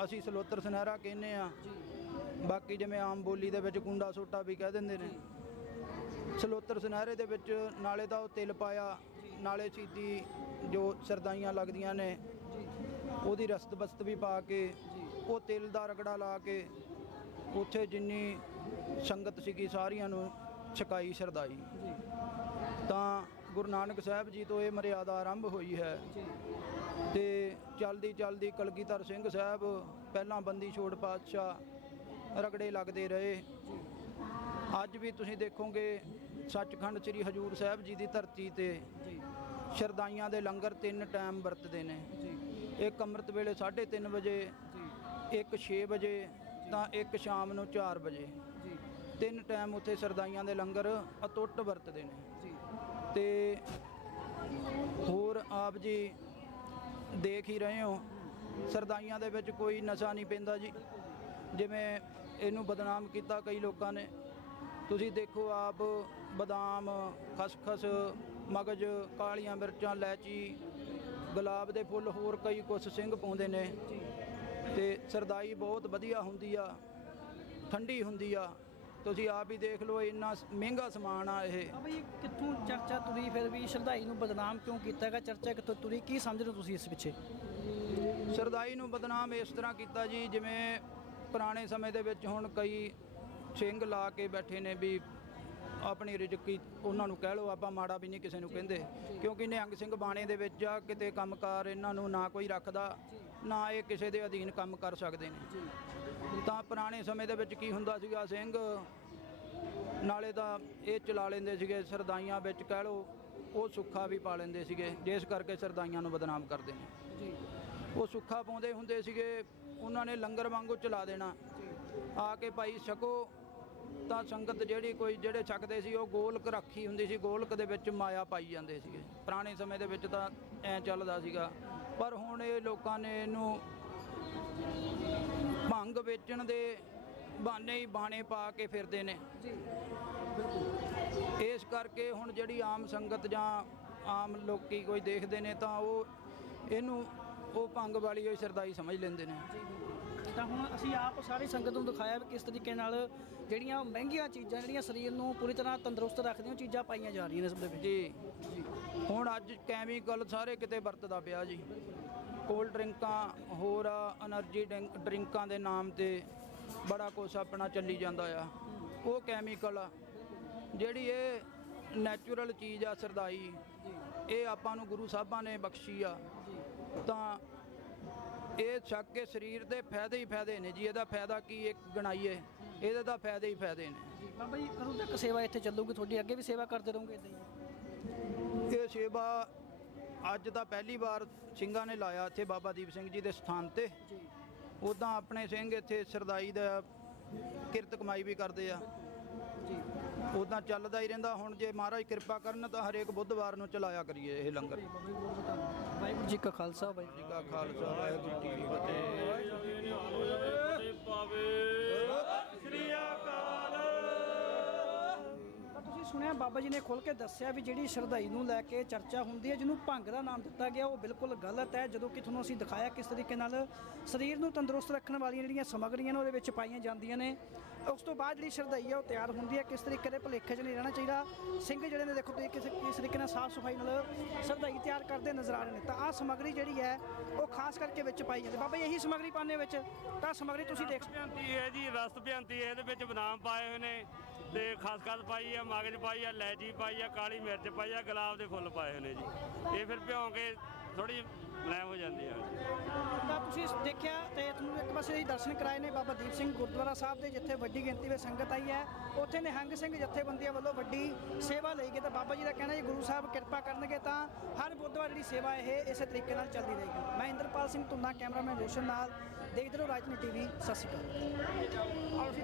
ਅਸੀਂ ਸਲੋਤਰ ਸੁਨਹਿਰਾ ਕਹਿੰਦੇ ਆ ਬਾਕੀ ਜਿਵੇਂ ਆਮ ਬੋਲੀ ਦੇ ਵਿੱਚ ਕੁੰਡਾ ਸੋਟਾ ਵੀ ਕਹਿ ਦਿੰਦੇ ਨੇ। ਸਲੋਤਰ ਸੁਨਹਿਰੇ ਦੇ ਵਿੱਚ ਨਾਲੇ ਤਾਂ ਉਹ ਤਿਲ ਪਾਇਆ ਨਾਲੇ ਸੀਤੀ ਜੋ ਸਰਦਾਈਆਂ ਲੱਗਦੀਆਂ ਨੇ ਉਹਦੀ ਰਸਤ ਬਸਤ ਵੀ ਪਾ ਕੇ ਉਹ ਤਿਲ ਦਾ ਰਗੜਾ ਲਾ ਕੇ ਉੱਥੇ ਜਿੰਨੀ ਸੰਗਤ ਸੀਗੀ ਸਾਰੀਆਂ ਨੂੰ ਛਕਾਈ ਸਰਦਾਈ ਤਾਂ ਗੁਰੂ ਨਾਨਕ ਸਾਹਿਬ ਜੀ ਤੋਂ ਇਹ ਮਰਿਆਦਾ ਆਰੰਭ ਹੋਈ ਹੈ। ਤੇ ਚਲਦੀ ਚਲਦੀ ਕਲਗੀਧਰ ਸਿੰਘ ਸਾਹਿਬ ਪਹਿਲਾਂ ਬੰਦੀ ਛੋੜ ਪਾਤਸ਼ਾਹ ਰਗੜੇ ਲੱਗਦੇ ਰਹੇ। ਅੱਜ ਵੀ ਤੁਸੀਂ ਦੇਖੋਗੇ ਸੱਚਖੰਡ ਸ੍ਰੀ ਹਜੂਰ ਸਾਹਿਬ ਜੀ ਦੀ ਧਰਤੀ ਤੇ ਸ਼ਰਦਾਈਆਂ ਦੇ ਲੰਗਰ ਤਿੰਨ ਟਾਈਮ ਵਰਤਦੇ ਨੇ। ਇੱਕ ਅੰਮ੍ਰਿਤ ਵੇਲੇ 3:30 ਵਜੇ ਇੱਕ 6 ਵਜੇ ਤਾਂ ਇੱਕ ਸ਼ਾਮ ਨੂੰ 4 ਵਜੇ। ਤਿੰਨ ਟਾਈਮ ਉੱਥੇ ਸਰਦਾਈਆਂ ਦੇ ਲੰਗਰ ਅਟੁੱਟ ਵਰਤਦੇ ਨੇ। ਤੇ ਹੋਰ ਆਪ ਜੀ ਦੇਖ ਹੀ ਰਹੇ ਹੋ। ਸਰਦਾਈਆਂ ਦੇ ਵਿੱਚ ਕੋਈ ਨਸ਼ਾ ਨਹੀਂ ਪੈਂਦਾ ਜੀ। ਜਿਵੇਂ ਇਹਨੂੰ ਬਦਨਾਮ ਕੀਤਾ ਕਈ ਲੋਕਾਂ ਨੇ। ਤੁਸੀਂ ਦੇਖੋ ਆਪ ਬਦਾਮ ਖਸਖਸ ਮਗਜ ਕਾਲੀਆਂ ਮਿਰਚਾਂ ਲੈਚੀ ਗੁਲਾਬ ਦੇ ਫੁੱਲ ਹੋਰ ਕਈ ਕੁਛ ਸਿੰਘ ਪਾਉਂਦੇ ਨੇ। ਤੇ ਸਰਦਾਈ ਬਹੁਤ ਵਧੀਆ ਹੁੰਦੀ ਆ ਠੰਡੀ ਹੁੰਦੀ ਆ। ਤੁਸੀਂ ਆਪ ਹੀ ਦੇਖ ਲਓ ਇੰਨਾ ਮਹਿੰਗਾ ਸਮਾਨ ਆ ਇਹ। ਜੀ ਕਿੱਥੋਂ ਚਰਚਾ ਤੁਰੀ ਫਿਰ ਵੀ ਸ਼ਰਧਾਈ ਨੂੰ ਬਦਨਾਮ ਕਿਉਂ ਕੀਤਾ ਹੈਗਾ? ਚਰਚਾ ਕਿੱਥੋਂ ਤੁਰੀ? ਕੀ ਸਮਝਦੇ ਹੋ ਤੁਸੀਂ ਇਸ ਪਿੱਛੇ? ਸਰਦਾਈ ਨੂੰ ਬਦਨਾਮ ਇਸ ਤਰ੍ਹਾਂ ਕੀਤਾ ਜੀ ਜਿਵੇਂ ਪੁਰਾਣੇ ਸਮੇਂ ਦੇ ਵਿੱਚ ਹੁਣ ਕਈ ਸਿੰਘ ਲਾ ਕੇ ਬੈਠੇ ਨੇ ਵੀ ਆਪਣੀ ਰਿਜ਼ਕੀ ਉਹਨਾਂ ਨੂੰ ਕਹਿ ਲਓ ਆਪਾਂ ਮਾੜਾ ਵੀ ਨਹੀਂ ਕਿਸੇ ਨੂੰ ਕਹਿੰਦੇ। ਕਿਉਂਕਿ ਨਿਹੰਗ ਸਿੰਘ ਬਾਣੇ ਦੇ ਵਿੱਚ ਆ ਕਿਤੇ ਕੰਮਕਾਰ ਇਹਨਾਂ ਨੂੰ ਨਾ ਕੋਈ ਰੱਖਦਾ ਨਾ ਇਹ ਕਿਸੇ ਦੇ ਅਧੀਨ ਕੰਮ ਕਰ ਸਕਦੇ ਨੇ। ਤਾਂ ਪੁਰਾਣੇ ਸਮੇਂ ਦੇ ਵਿੱਚ ਕੀ ਹੁੰਦਾ ਸੀਗਾ ਸਿੰਘ ਨਾਲੇ ਤਾਂ ਇਹ ਚਲਾ ਲੈਂਦੇ ਸੀਗੇ ਸਰਦਾਈਆਂ ਵਿੱਚ ਕਹਿ ਲਓ ਉਹ ਸੁੱਖਾ ਵੀ ਪਾ ਲੈਂਦੇ ਸੀਗੇ ਜਿਸ ਕਰਕੇ ਸਰਦਾਈਆਂ ਨੂੰ ਬਦਨਾਮ ਕਰਦੇ ਨੇ। ਉਹ ਸੁੱਖਾ ਪਾਉਂਦੇ ਹੁੰਦੇ ਸੀਗੇ ਉਹਨਾਂ ਨੇ ਲੰਗਰ ਵਾਂਗੂ ਚਲਾ ਦੇਣਾ। ਆ ਕੇ ਭਾਈ ਛਕੋ ਤਾਂ ਸੰਗਤ ਜਿਹੜੀ ਕੋਈ ਜਿਹੜੇ ਛਕਦੇ ਸੀ ਉਹ ਗੋਲਕ ਰੱਖੀ ਹੁੰਦੀ ਸੀ ਗੋਲਕ ਦੇ ਵਿੱਚ ਮਾਇਆ ਪਾਈ ਜਾਂਦੇ ਸੀਗੇ। ਪੁਰਾਣੇ ਸਮੇਂ ਦੇ ਵਿੱਚ ਤਾਂ ਐ ਚੱਲਦਾ ਸੀਗਾ। ਪਰ ਹੁਣ ਇਹ ਲੋਕਾਂ ਨੇ ਇਹਨੂੰ ਭੰਗ ਵੇਚਣ ਦੇ ਬਹਾਨੇ ਹੀ ਬਾਣੇ ਪਾ ਕੇ ਫਿਰਦੇ ਨੇ। ਜੀ। ਇਸ ਕਰਕੇ ਹੁਣ ਜਿਹੜੀ ਆਮ ਸੰਗਤ ਜਾਂ ਆਮ ਲੋਕੀ ਕੋਈ ਦੇਖਦੇ ਨੇ ਤਾਂ ਉਹ ਇਹਨੂੰ ਉਹ ਭੰਗ ਵਾਲੀ ਹੋਈ ਸਰਦਾਈ ਸਮਝ ਲੈਂਦੇ ਨੇ। ਤਾਂ ਹੁਣ ਅਸੀਂ ਆਪ ਸਾਰੀ ਸੰਗਤ ਨੂੰ ਦਿਖਾਇਆ ਵੀ ਕਿਸ ਤਰੀਕੇ ਨਾਲ ਜਿਹੜੀਆਂ ਮਹਿੰਗੀਆਂ ਚੀਜ਼ਾਂ ਜਿਹੜੀਆਂ ਸਰੀਰ ਨੂੰ ਪੂਰੀ ਤਰ੍ਹਾਂ ਤੰਦਰੁਸਤ ਰੱਖਦੀਆਂ ਚੀਜ਼ਾਂ ਪਾਈਆਂ ਜਾ ਰਹੀਆਂ ਨੇ ਇਸ ਦੇ ਵਿੱਚ। ਜੀ ਹੁਣ ਅੱਜ ਕੈਮੀਕਲ ਸਾਰੇ ਕਿਤੇ ਵਰਤਦਾ ਪਿਆ ਜੀ। ਕੋਲਡ ਡਰਿੰਕਾਂ ਹੋਰ એનર્ਜੀ ਡਰਿੰਕਾਂ ਦੇ ਨਾਮ ਤੇ ਬੜਾ ਕੁਝ ਆਪਣਾ ਚੱਲੀ ਜਾਂਦਾ ਆ। ਉਹ ਕੈਮੀਕਲ ਆ। ਜਿਹੜੀ ਇਹ ਨੈਚੁਰਲ ਚੀਜ਼ ਆ ਸਰਦਾਈ ਇਹ ਆਪਾਂ ਨੂੰ ਗੁਰੂ ਸਾਹਿਬਾਂ ਨੇ ਬਖਸ਼ੀ ਆ। ਤਾਂ ਇਹ ਛੱਕ ਕੇ ਸਰੀਰ ਦੇ ਫਾਇਦੇ ਹੀ ਫਾਇਦੇ ਨੇ ਜੀ ਇਹਦਾ ਫਾਇਦਾ ਕੀ ਇੱਕ ਗਣਾਈਏ? ਇਹਦੇ ਤਾਂ ਫਾਇਦੇ ਹੀ ਫਾਇਦੇ ਨੇ। ਬਾਬਾ ਜੀ ਕਦੋਂ ਤੱਕ ਸੇਵਾ ਇੱਥੇ ਚੱਲੂਗੀ? ਤੁਹਾਡੀ ਅੱਗੇ ਵੀ ਸੇਵਾ ਕਰਦੇ ਰਹੋਗੇ ਇਦਾਂ ਹੀ? ਇਹ ਸੇਵਾ ਅੱਜ ਤਾਂ ਪਹਿਲੀ ਵਾਰ ਸਿੰਘਾਂ ਨੇ ਲਾਇਆ ਇੱਥੇ ਬਾਬਾ ਦੀਪ ਸਿੰਘ ਜੀ ਦੇ ਸਥਾਨ ਤੇ। ਉਦਾਂ ਆਪਣੇ ਸਿੰਘ ਇੱਥੇ ਸਰਦਾਈ ਦਾ ਕਿਰਤ ਕਮਾਈ ਵੀ ਕਰਦੇ ਆ। ਉਦਾਂ ਚੱਲਦਾ ਹੀ ਰਹਿੰਦਾ। ਹੁਣ ਜੇ ਮਹਾਰਾਜ ਕਿਰਪਾ ਕਰਨ ਤਾਂ ਹਰੇਕ ਬੁੱਧਵਾਰ ਨੂੰ ਚਲਾਇਆ ਕਰੀਏ ਇਹ ਲੰਗਰ। ਵਾਹਿਗੁਰੂ ਜੀ ਕਾ ਖਾਲਸਾ ਵਾਹਿਗੁਰੂ ਜੀ ਕਾ ਖਾਲਸਾ ਵਾਹਿਗੁਰੂ ਜੀ ਕੀ ਫਤਿਹ। ਸੁਣਿਆ, ਬਾਬਾ ਜੀ ਨੇ ਖੁੱਲ ਕੇ ਦੱਸਿਆ ਵੀ ਜਿਹੜੀ ਸ਼ਰਧਾਈ ਨੂੰ ਲੈ ਕੇ ਚਰਚਾ ਹੁੰਦੀ ਹੈ, ਜਿਹਨੂੰ ਭੰਗ ਦਾ ਨਾਮ ਦਿੱਤਾ ਗਿਆ, ਉਹ ਬਿਲਕੁਲ ਗਲਤ ਹੈ। ਜਦੋਂ ਕਿ ਤੁਹਾਨੂੰ ਅਸੀਂ ਦਿਖਾਇਆ ਕਿਸ ਤਰੀਕੇ ਨਾਲ ਸਰੀਰ ਨੂੰ ਤੰਦਰੁਸਤ ਰੱਖਣ ਵਾਲੀਆਂ ਜਿਹੜੀਆਂ ਸਮੱਗਰੀਆਂ ਨੇ, ਉਹਦੇ ਵਿੱਚ ਪਾਈਆਂ ਜਾਂਦੀਆਂ ਨੇ। ਉਸ ਤੋਂ ਬਾਅਦ ਜਿਹੜੀ ਸ਼ਰਧਾਈ ਹੈ, ਉਹ ਤਿਆਰ ਹੁੰਦੀ ਹੈ। ਕਿਸ ਤਰੀਕੇ ਦੇ ਭੁਲੇਖੇ 'ਚ ਨਹੀਂ ਰਹਿਣਾ ਚਾਹੀਦਾ। ਸਿੰਘ ਜਿਹੜੇ ਨੇ, ਦੇਖੋ ਤੁਸੀਂ ਕਿਸ ਕਿਸ ਤਰੀਕੇ ਨਾਲ ਸਾਫ਼ ਸਫ਼ਾਈ ਨਾਲ ਸ਼ਰਧਾਈ ਤਿਆਰ ਕਰਦੇ ਨਜ਼ਰ ਆ ਰਹੇ ਨੇ। ਤਾਂ ਆਹ ਸਮੱਗਰੀ ਜਿਹੜੀ ਹੈ, ਉਹ ਖਾਸ ਕਰਕੇ ਵਿੱਚ ਪਾਈ ਜਾਂਦੀ ਬਾਬਾ ਜੀ, ਇਹੀ ਸਮੱਗਰੀ ਪਾਉਂਦੇ ਵਿੱਚ? ਤਾਂ ਸਮੱਗਰੀ ਤੁਸੀਂ ਦੇਖ ਸਕਦੇ ਹੋ ਜੀ ਰਸ ਭਿਆਂਤੀ ਹੈ। ਇਹਦੇ ਵਿੱਚ ਬਦਾਮ ਪਾਏ ਹੋਏ ਨੇ। ਤੇ ਖਸਖਸ ਪਾਈ ਆ, ਮਗਜ ਪਾਈ ਆ, ਲੈਚੀ ਪਾਈ ਆ, ਕਾਲੀ ਮਿਰਚ ਪਾਈ ਆ, ਗੁਲਾਬ ਦੇ ਫੁੱਲ ਪਾਏ ਹੋਏ ਨੇ ਜੀ। ਇਹ ਫਿਰ ਭਿਉਂ ਕੇ ਥੋੜੀ ਲੈ ਹੋ ਜਾਂਦੀ ਆ ਤਾਂ ਤੁਸੀਂ ਦੇਖਿਆ ਤੇ ਤੁਹਾਨੂੰ ਇੱਕ ਪਾਸੇ ਹੀ ਦਰਸ਼ਨ ਕਰਾਏ ਨੇ ਬਾਬਾ ਦੀਪ ਸਿੰਘ ਗੁਰਦੁਆਰਾ ਸਾਹਿਬ ਦੇ, ਜਿੱਥੇ ਵੱਡੀ ਗਿਣਤੀ ਵਿੱਚ ਸੰਗਤ ਆਈ ਹੈ। ਉੱਥੇ ਨਿਹੰਗ ਸਿੰਘ ਜਥੇਬੰਦੀਆਂ ਵੱਲੋਂ ਵੱਡੀ ਸੇਵਾ ਲਈ ਗਈ ਤਾਂ ਬਾਬਾ ਜੀ ਦਾ ਕਹਿਣਾ ਜੀ ਗੁਰੂ ਸਾਹਿਬ ਕਿਰਪਾ ਕਰਨਗੇ ਤਾਂ ਹਰ ਬੁੱਧਵਾਰ ਜਿਹੜੀ ਸੇਵਾ ਇਹ ਇਸੇ ਤਰੀਕੇ ਨਾਲ ਚੱਲਦੀ ਰਹੇਗੀ। ਮੈਂ ਇੰਦਰਪਾਲ ਸਿੰਘ ਤੁੰਨਾ ਕੈਮਰਾਮੈਨ ਰੋਸ਼ਨ ਨਾਲ, ਦੇਖਦੇ ਰਹੋ ਰਾਜਨੀ ਟੀਵੀ, ਸਤਿ ਸ਼੍ਰੀ ਅਕਾਲ।